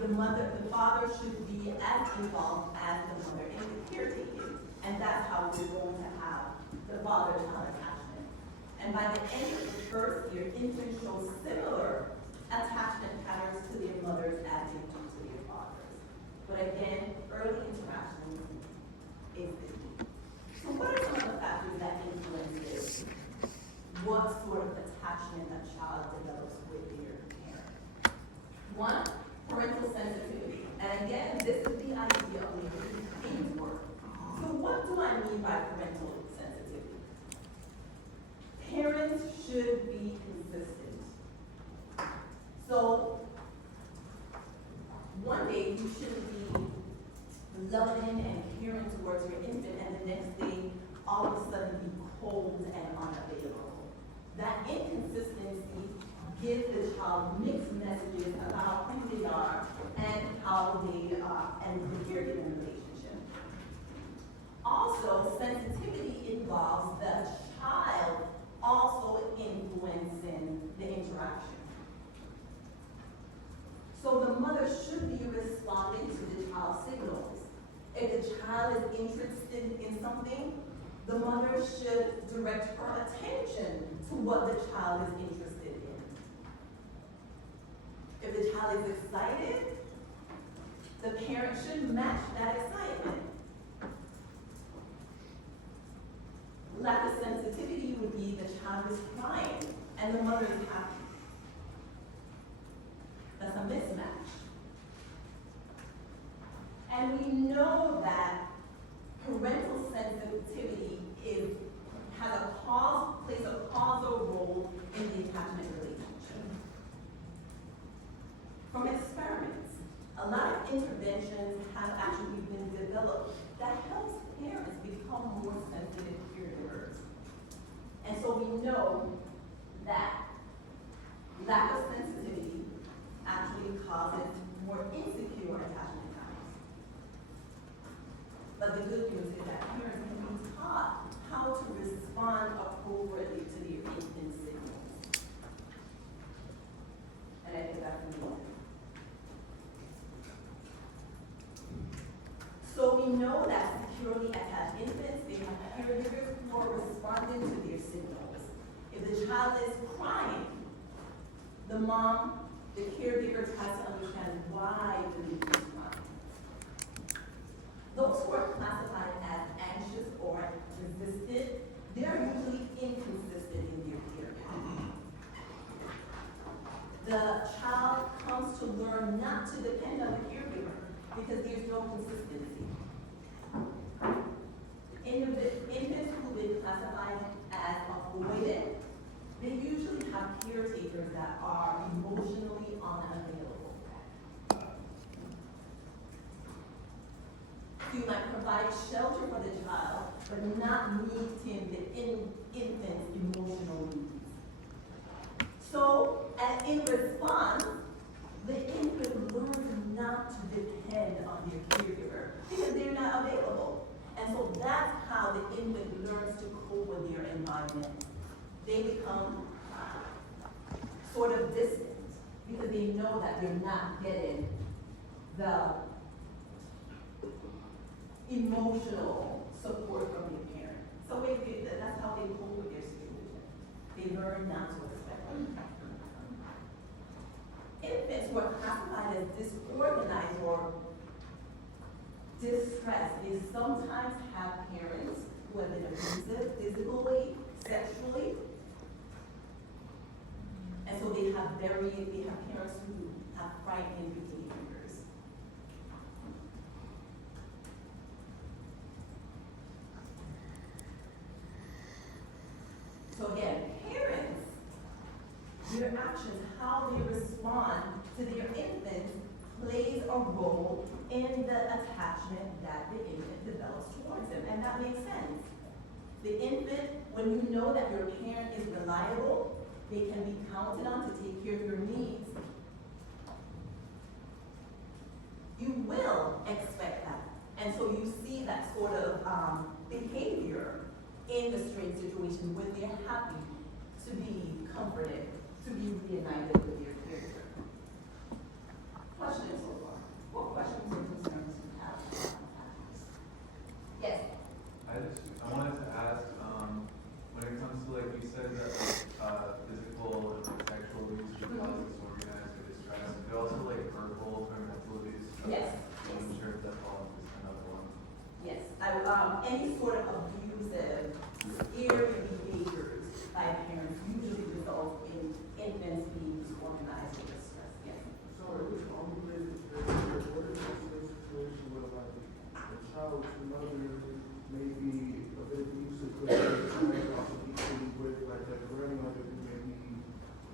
the father should be as involved as the mother in the caretaking, and that's how we're going to have the father-child attachment. And by the end of the first year, infants show similar attachment patterns to their mothers as they do to their fathers. But again, early interactions is the key. So what are some of the factors that influence what sort of attachment a child develops with their parent? One, parental sensitivity. And again, this is the idea of making things work. So what do I mean by parental sensitivity? Parents should be consistent. So one day you should be loving and caring towards your infant, and the next day all of a sudden be cold and unavailable. That inconsistency gives the child mixed messages about who they are and how they are and the caregiving relationship. Also, sensitivity involves the child also influencing the interaction. So the mother should be responding to the child's signals. If the child is interested in something, the mother should direct her attention to what the child is interested in. If the child is excited, the parent should match that excitement. Lack of sensitivity would be the child is crying and the mother is happy. That's a mismatch. And we know that parental sensitivity plays a causal role in the attachment relationship. From experiments, a lot of interventions have actually been developed that helps parents become more sensitive caregivers. And so we know that lack of sensitivity actually causes more insecure attachment styles. But the good news is that parents can be taught how to respond appropriately to their infant signals. And I think that's important. So we know that securely attached infants, they have caregivers who are responding to their signals. If the child is crying, the mom, the caregiver tries to understand why the baby is crying. Those who are classified as anxious or resistant, they are usually inconsistent in their care pattern. The child comes to learn not to depend on the caregiver because there's no consistency. Infants who've been classified as avoidant, they usually have caretakers that are emotionally unavailable. You might provide shelter for the child, but not meeting the infant's emotional needs. So, and in response, the infant learns not to depend on their caregiver because they're not available. And so that's how the infant learns to cope with their environment. They become sort of distant because they know that they're not getting the emotional support from their parent. So that's how they cope with their situation. They learn not to expect them. Infants who are classified as disorganized or distressed, they sometimes have parents who have been abusive physically, sexually, and so they have parents who have frightening behaviors. So again, parents, their actions, how they respond to their infants plays a role in the attachment that the infant develops towards them, and that makes sense. The infant, when you know that your parent is reliable, they can be counted on to take care of your needs, you will expect that. And so you see that sort of behavior in the strange situation when they're happy to be comforted, to be reunited with their caregiver. Questions so far? What questions or concerns do you have? Yes? I wanted to ask, when it comes to like, you said that physical and like, sexual abuse can cause disorganized or distress, but also like verbal or mental abuse. Yes. I'm sure if that falls into another one. Yes, any sort of abusive, eerie behaviors by parents usually result in infants being disorganized or distressed, yes. So it was only related to what is the situation where like a child's mother may be a bit abusive, but they might also be treated with like a grandmother who may be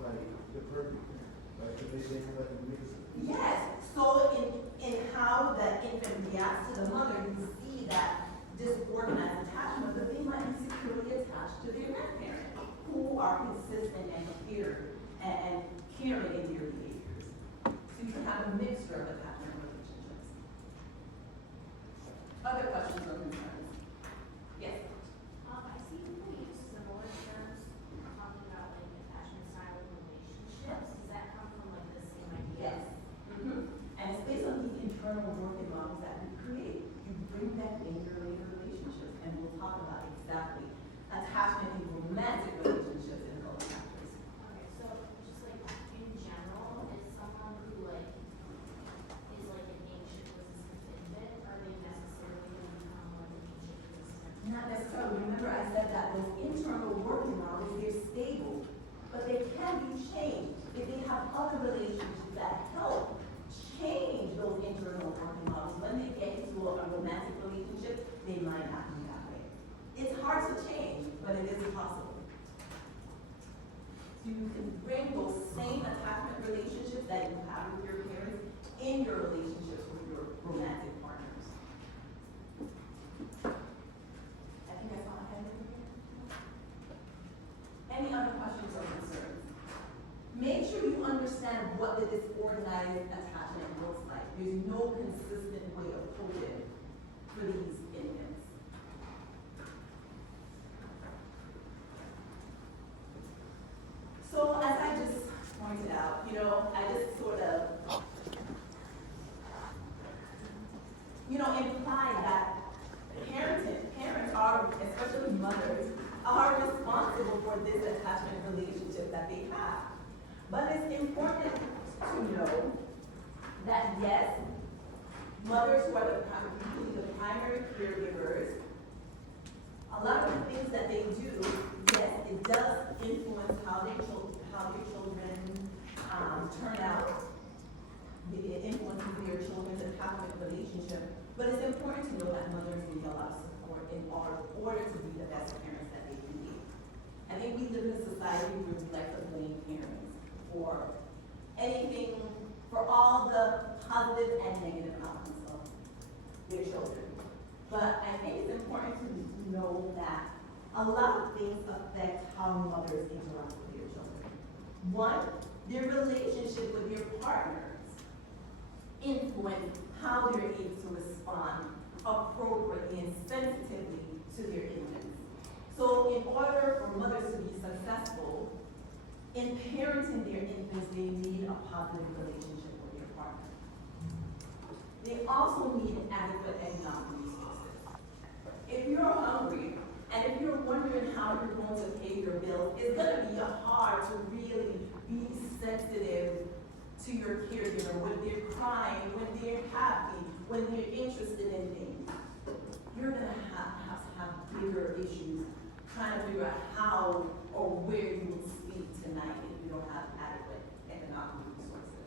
like the perfect parent, like if they have like a mix of Yes, so in how the infant reacts to the mother, you see that disorganized attachment, but they might be securely attached to their grandparent, who are consistent and clear and caring in their behaviors. So you can have a mixture of attachment relationships. Other questions or concerns? Yes? I see people use similar terms talking about like attachment style of relationships. Does that come from like the same idea? Yes. And it's based on these internal working models that we create. You bring that in your later relationships, and we'll talk about exactly attachment in romantic relationships and other factors. Okay, so just like in general, is someone who like is like an anxious resistant infant, are they necessarily going to become like an anxious resistant? Not necessarily. Remember I said that those internal working models, they're stable, but they can be changed if they have other relationships that help change those internal working models. When they get into a romantic relationship, they might not be that way. It's hard to change, but it is possible. So you can bring those same attachment relationships that you have with your parents in your relationships with your romantic partners. I think I saw a hand over here. Any other questions or concerns? Make sure you understand what the disorganized attachment looks like. There's no consistent way of coping for these infants. So as I just pointed out, I just sort of, implied that parents are, especially mothers, are responsible for this attachment relationship that they have. But it's important to know that yes, mothers who are usually the primary caregivers, a lot of the things that they do, yes, it does influence how their children turn out. It influences their children's attachment relationship. But it's important to know that mothers need a lot of support in order to be the best parents that they can be. I think we live in a society where we like to blame parents for anything, for all the positive and negative outcomes of their children. But I think it's important to know that a lot of things affect how mothers interact with their children. One, their relationship with their partners influence how they're able to respond appropriately and sensitively to their infants. So in order for mothers to be successful in parenting their infants, they need a positive relationship with their partner. They also need adequate economic resources. If you're hungry and if you're wondering how you're going to pay your bills, it's going to be hard to really be sensitive to your caregiver when they're crying, when they're happy, when they're interested in things. You're going to have bigger issues trying to figure out how or where you will sleep tonight if you don't have adequate economic resources.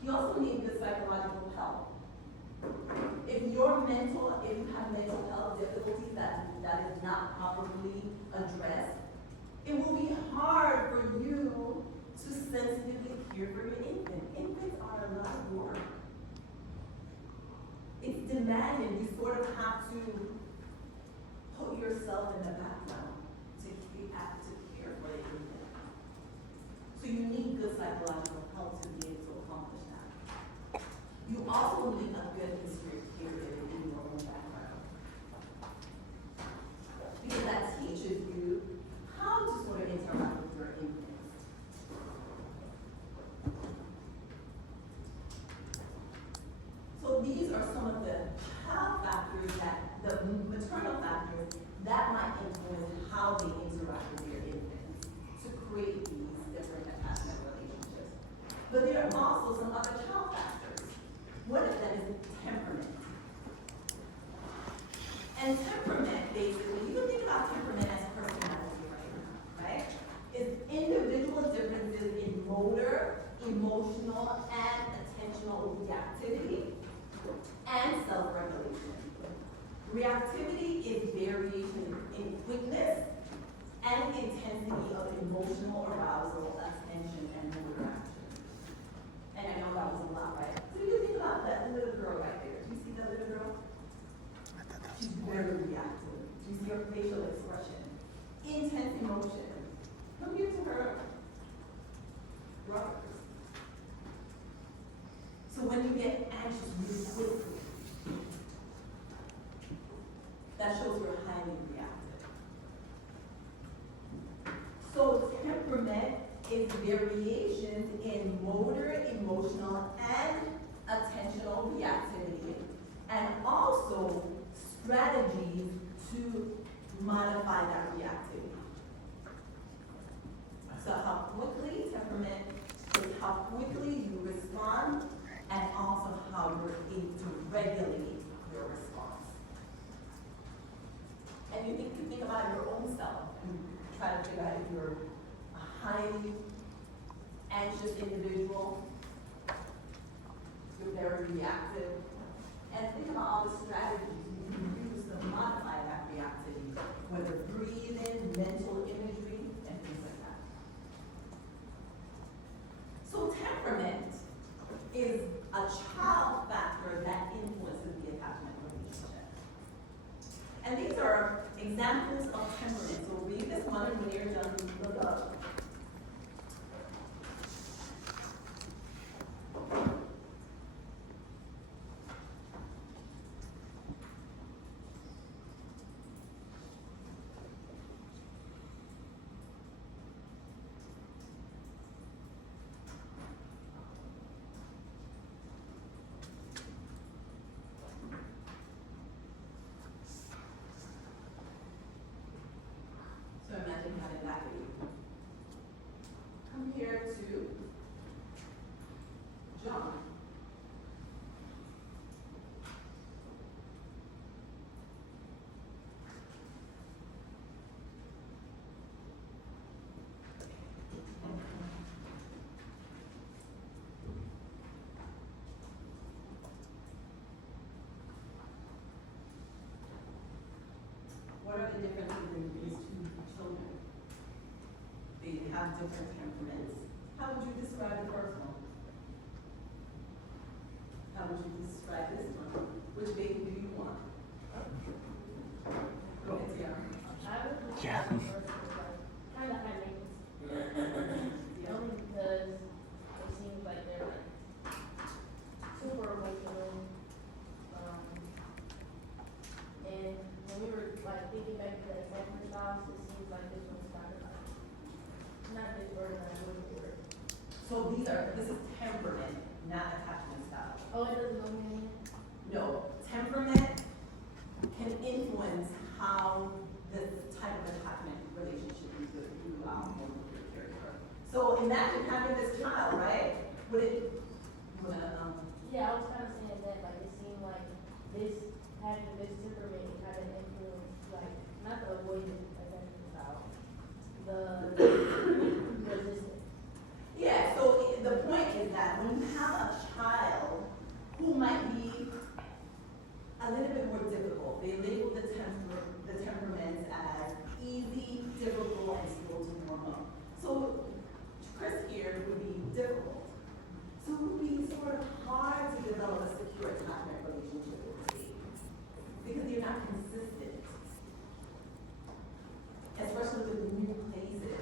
You also need good psychological help. If you have mental health difficulties that is not properly addressed, it will be hard for you to sensitively care for your infant. Infants are a lot of work. It's demanding. You sort of have to put yourself in the background to care for the infant. So you need good psychological help to be able to accomplish that. You also need a good history of caregiving in your own background. So these are some of the child factors the maternal factors that might influence how they interact with their infants to create these different attachment relationships. But there are also some other child factors. One of them is temperament. And temperament, basically, you can think about temperament as personality, right? It's individual differences in motor, emotional, and attentional reactivity and self-regulation. Reactivity is variation in quickness and intensity of emotional arousal, attention, and motor action. And I know that was a lot, right? So you think about that little girl right there. Do you see that little girl? She's very reactive. Do you see her facial expression? Intense emotion. Compare to her brothers. So when you get anxious really quickly, that shows you're highly reactive. So temperament is variations in motor, emotional, and attentional reactivity, and also strategies to modify that reactivity. So how quickly temperament is how quickly you respond, and also how you're able to regulate your response. And you can think about your own self and try to figure out if you're a highly anxious individual, you're very reactive, and think about all the strategies you can use to modify that reactivity, whether breathing, mental imagery, and things like that. So temperament is a child factor that influences the attachment relationship. And these are examples of temperament. So read this one, and when you're done, look up. So imagine having that baby. Compared to John. What are the differences in these two children? They have different temperaments. How would you describe the first one? How would you describe this one? Which baby do you want? Go ahead, Tiara. I would just Yeah. kind of high maintenance. Only because it seems like they're like super emotional. And when we were like thinking back to that second house, it seems like this one's kind of like not this word, not this word. So this is temperament, not attachment style. Oh, it doesn't know me. No, temperament can influence how the type of attachment relationship you hold with your character. So imagine having this child, right? Would it, you wanna, Yeah, I was kind of saying that, like, it seemed like this, having this temperament, it kind of influenced, like, not the avoidant attachment style, the resistance. yeah, so the point is that when you have a child who might be a little bit more difficult, they label the temperaments as easy, difficult, and slow to warm up. So Chris here would be difficult. So it would be sort of hard to develop a secure attachment relationship with the baby because you're not consistent, especially with new places.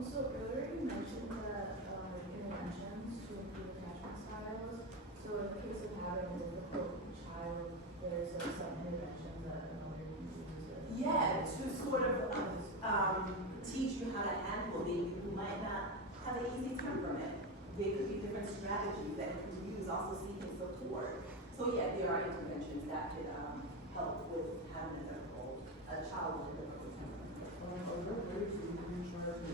So earlier you mentioned that, interventions to improve attachment styles. So in the case of having a difficult child, there's like some intervention that a mother needs to use. Yeah, to sort of teach you how to handle baby who might not have an easy temperament. There could be different strategies that you can use, also seeking support. So yeah, there are interventions that could help with having a child with a difficult temperament. Are there ways that you can try to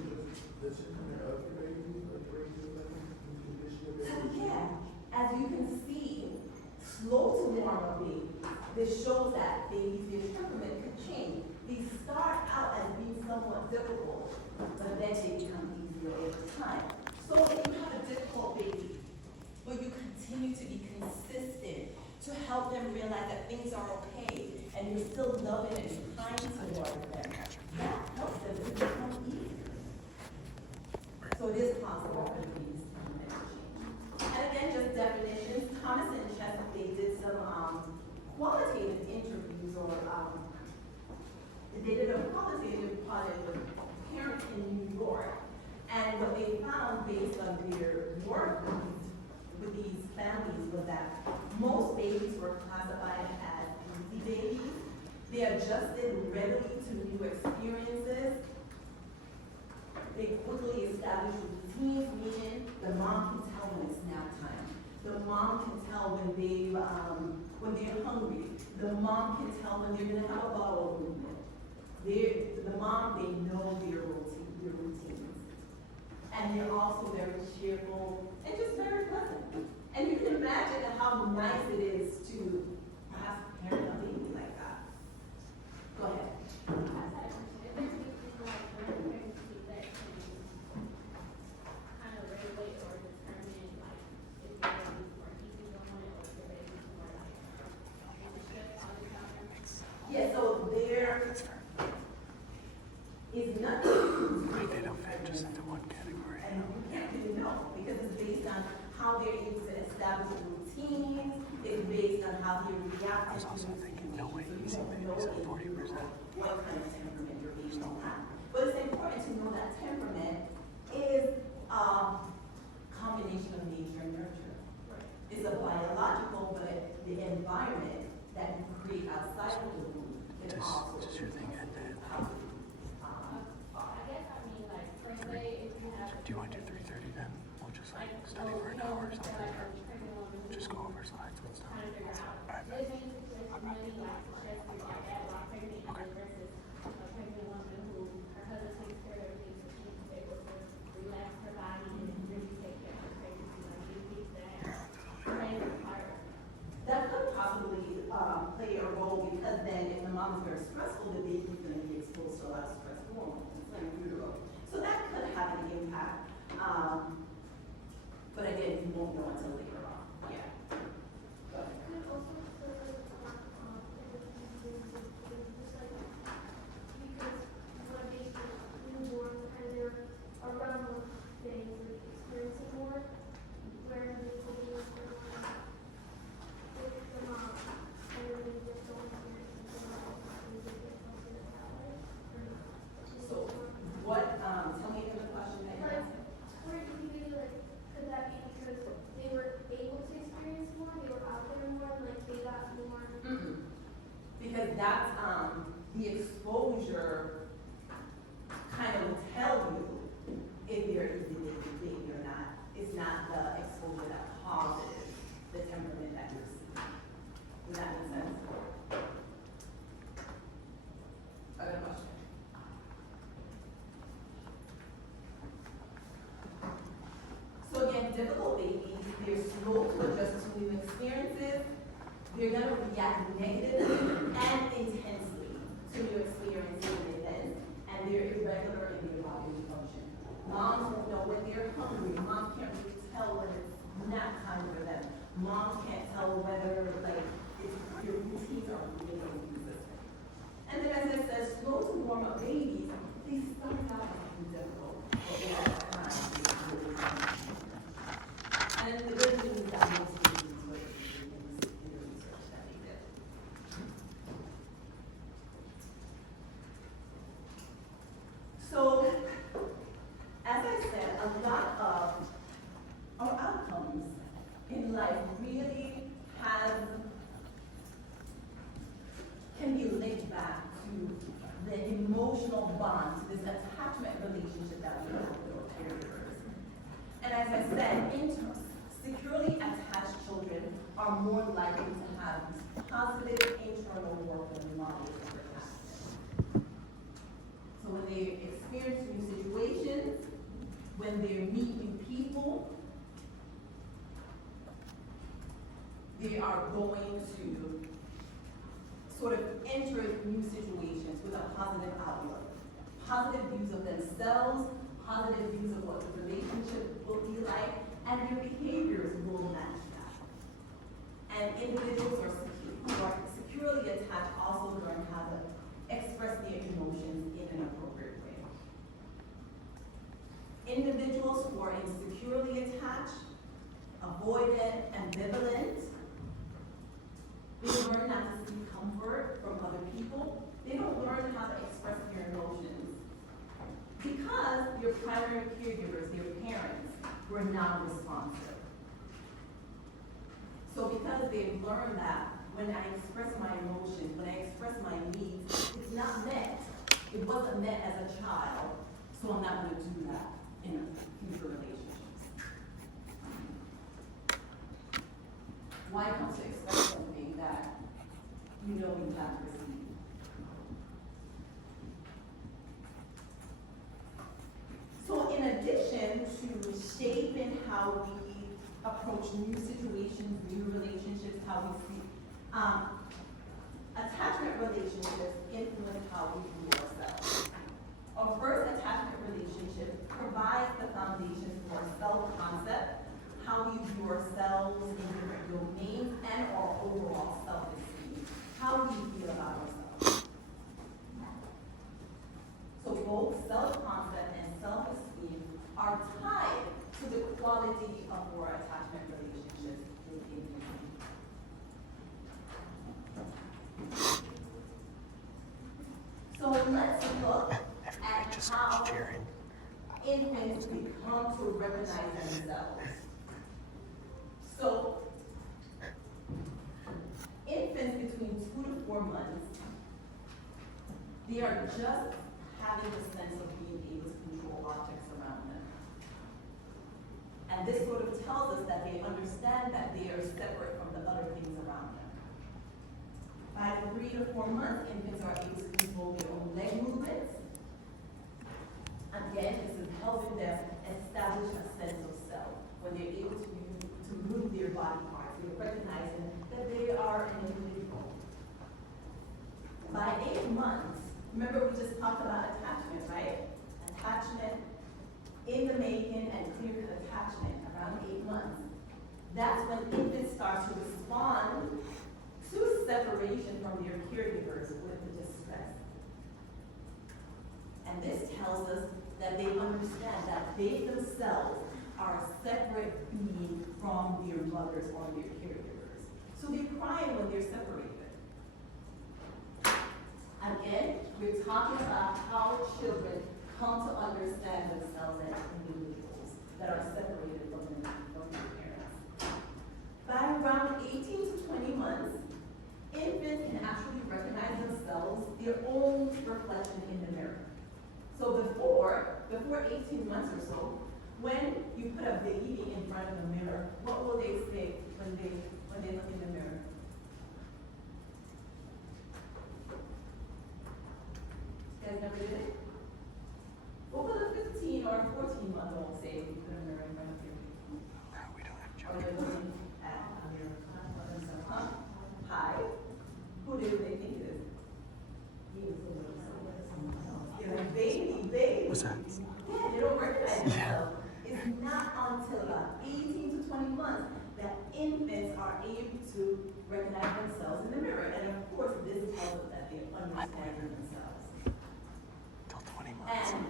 just the temperament of your baby, like raise them in condition of So baby? yeah, as you can see, slow to warm up babies, this shows that babies' their temperament can change. These start out as being somewhat difficult, but then they become easier over time. So if you have a difficult baby, but you continue to be consistent to help them realize that things are okay, and you're still loving and kind towards them, that helps them to become easier. So it is possible for the babies to change. And again, just definitions. Thomas and Chesapeake did some qualitative interviews, or they did a qualitative pilot with parents in New York. And what they found based on their work with these families was that most babies were classified as easy babies. They adjusted readily to new experiences. They quickly established routines, meaning the mom can tell when it's nap time. The mom can tell when they're hungry. The mom can tell when they're gonna have a bowel movement. The mom, they know their routines. And they're also very cheerful and just very pleasant. And you can imagine how nice it is to perhaps parent a baby like that. Go ahead. Yeah, so there is nothing. Like they don't fit just into one category. And you can't really know because it's based on how they're able to establish routines. It's based on how they react. I was also thinking, no way easy babies at 40%. What kind of temperament your baby will have. But it's important to know that temperament is a combination of nature and nurture. It's a biological, but the environment that you create outside of the womb is also. Does your thing end at? Do you want to do 3:30 then? We'll just like study for an hour or something, or just go over slides and stuff. Alright, bet. That could possibly play a role because then if the mom is very stressful, the baby is going to be exposed to a lot of stress hormones. So that could have an impact. But again, you won't know until later on. Yeah. Go ahead. So what, tell me again the question that you're asking. Could that be because they were able to experience more, they were out there more, like they got more? Because that's, the exposure kind of will tell you if you're easy baby or not. It's not the exposure that causes the temperament that you're seeing. Does that make sense? Other question? So again, difficult babies, they're slow to adjust to new experiences. They're going to react negatively and intensely to new experiences and events, and they're irregular in their bodily function. Moms don't know when they're hungry. Moms can't really tell when it's nap time for them. Moms can't tell whether, like, if your routines are really inconsistent. And then as I said, slow to warm up babies, they start out as difficult, but over time, they really become. And the good news is that most babies were in the research that they did. So, a lot of our outcomes in life really can be linked back to the emotional bond, to this attachment relationship that we have with our caregivers. And as I said, securely attached children are more likely to have positive internal work models over time. So when they experience new situations, when they meet new people, they are going to sort of enter new situations with a positive outlook, positive views of themselves, positive views of what the relationship will be like, and their behaviors will match that. And individuals who are securely attached also learn how to express their emotions in an appropriate way. Individuals who are insecurely attached, avoidant, ambivalent, they learn not to seek comfort from other people. They don't learn how to express their emotions because their primary caregivers, their parents, were non-responsive. So because they've learned that when I express my emotions, when I express my needs, it's not met. It wasn't met as a child, so I'm not going to do that in future relationships. Why come to express something that you know we have received? So in addition to shaping how we approach new situations, new relationships, how we see, attachment relationships influence how we view ourselves. Our first attachment relationship provides the foundation for self-concept, how we view ourselves in different domains, and our overall self-esteem, how we feel about ourselves. So both self-concept and self-esteem are tied to the quality of our attachment relationships with individuals. So let's look at how infants become to recognize themselves. So, infants between 2 to 4 months, they are just having the sense of being able to control objects around them. And this sort of tells us that they understand that they are separate from the other things around them. By 3 to 4 months, infants are able to control their own leg movements. Again, this is helping them establish a sense of self. When they're able to move their body parts, they're recognizing that they are an individual. By 8 months, remember we just talked about attachment, right? Attachment in the making and clear-cut attachment around 8 months. That's when infants start to respond to separation from their caregivers with the distress. And this tells us that they understand that they themselves are a separate being from their mothers or their caregivers. So they're crying when they're separated. Again, we're talking about how children come to understand themselves as individuals that are separated from their parents. By around 18 to 20 months, infants can actually recognize themselves, their own reflection in the mirror. So before 18 months or so, when you put a baby in front of the mirror, what will they say when they look in the mirror? You guys never did it? What will a 15 or 14-month-old say when you put a mirror in front of your baby? We don't have Or children. they're looking at a mirror of themselves. Huh? Hi. Who do they think it is? They're like, baby. What's that? Yeah, they don't recognize themselves. It's not until about 18 to 20 months that infants are able to recognize themselves in the mirror. And of course, this tells us that they understand themselves. Till 20 months. And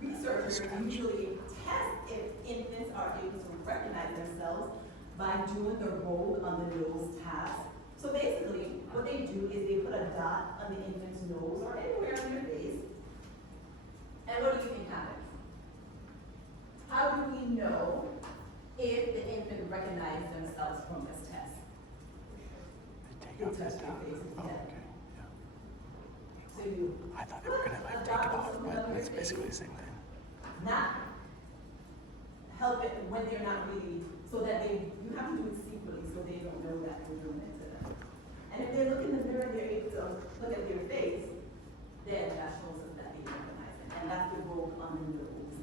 researchers usually test if infants are able to recognize themselves by doing the roll on the nose task. So basically, what they do is they put a dot on the infant's nose or anywhere on their face. And what do you think happens? How do adjust your face, Oh, yeah. okay, yeah. So you I thought they were gonna like take it off, but it's basically the same thing. not help it when they're not really, so that you have to do it secretly so they don't know that you're doing it to them. And if they look in the mirror and they're able to look at their face, then that shows us that they recognize it. And that's the role on the nose.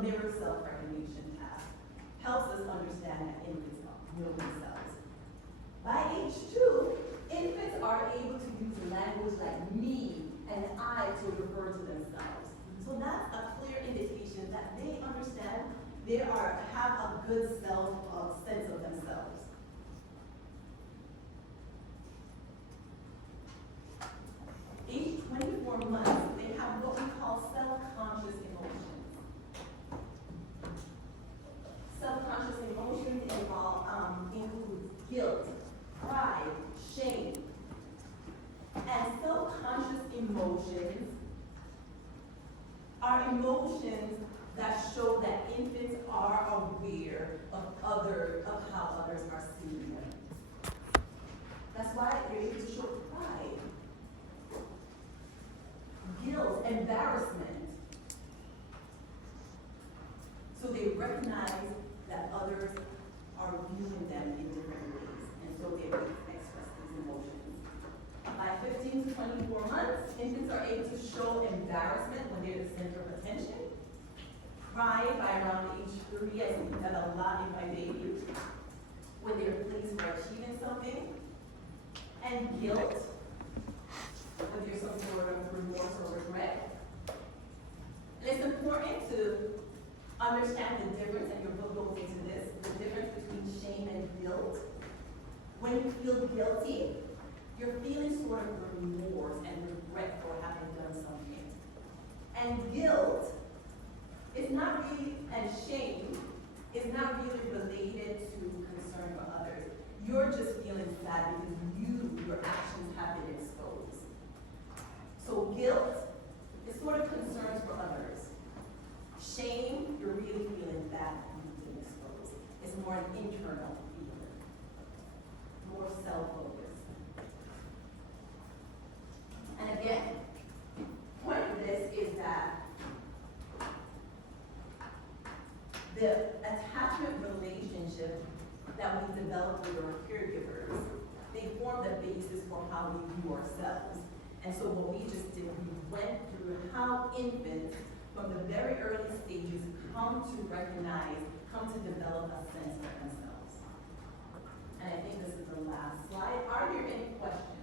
Mirror self-recognition task helps us understand that infants know themselves. By age 2, infants are able to use language like me and I to refer to themselves. So that's a clear indication that they understand have a good sense of themselves. Age 24 months, they have what we call self-conscious emotions. Self-conscious emotions include guilt, pride, shame. And self-conscious emotions are emotions that show that infants are aware of how others are seeing them. That's why they're able to show pride, guilt, embarrassment. So they recognize that others are viewing them in different ways, and so they express these emotions. By 15 to 24 months, infants are able to show embarrassment when they're the center of attention, pride by around age 3, as we done a lot in my baby, when they're pleased for achieving something, and guilt, when there's some sort of remorse or regret. And it's important to understand the difference, and your book goes into this, the difference between shame and guilt. When you feel guilty, you're feeling sort of remorse and regret for having done something. And guilt is not really, and shame is not really related to concern for others. You're just feeling sad because your actions have been exposed. So guilt is sort of concerns for others. Shame, you're really feeling bad that you've been exposed. It's more an internal feeling, more self-focused. And again, point of this is that the attachment relationship that we develop with our caregivers, they form the basis for how we view ourselves. And so what we just did, we went through how infants from the very early stages come to develop a sense of themselves. And I think this is the last slide. Are there any questions?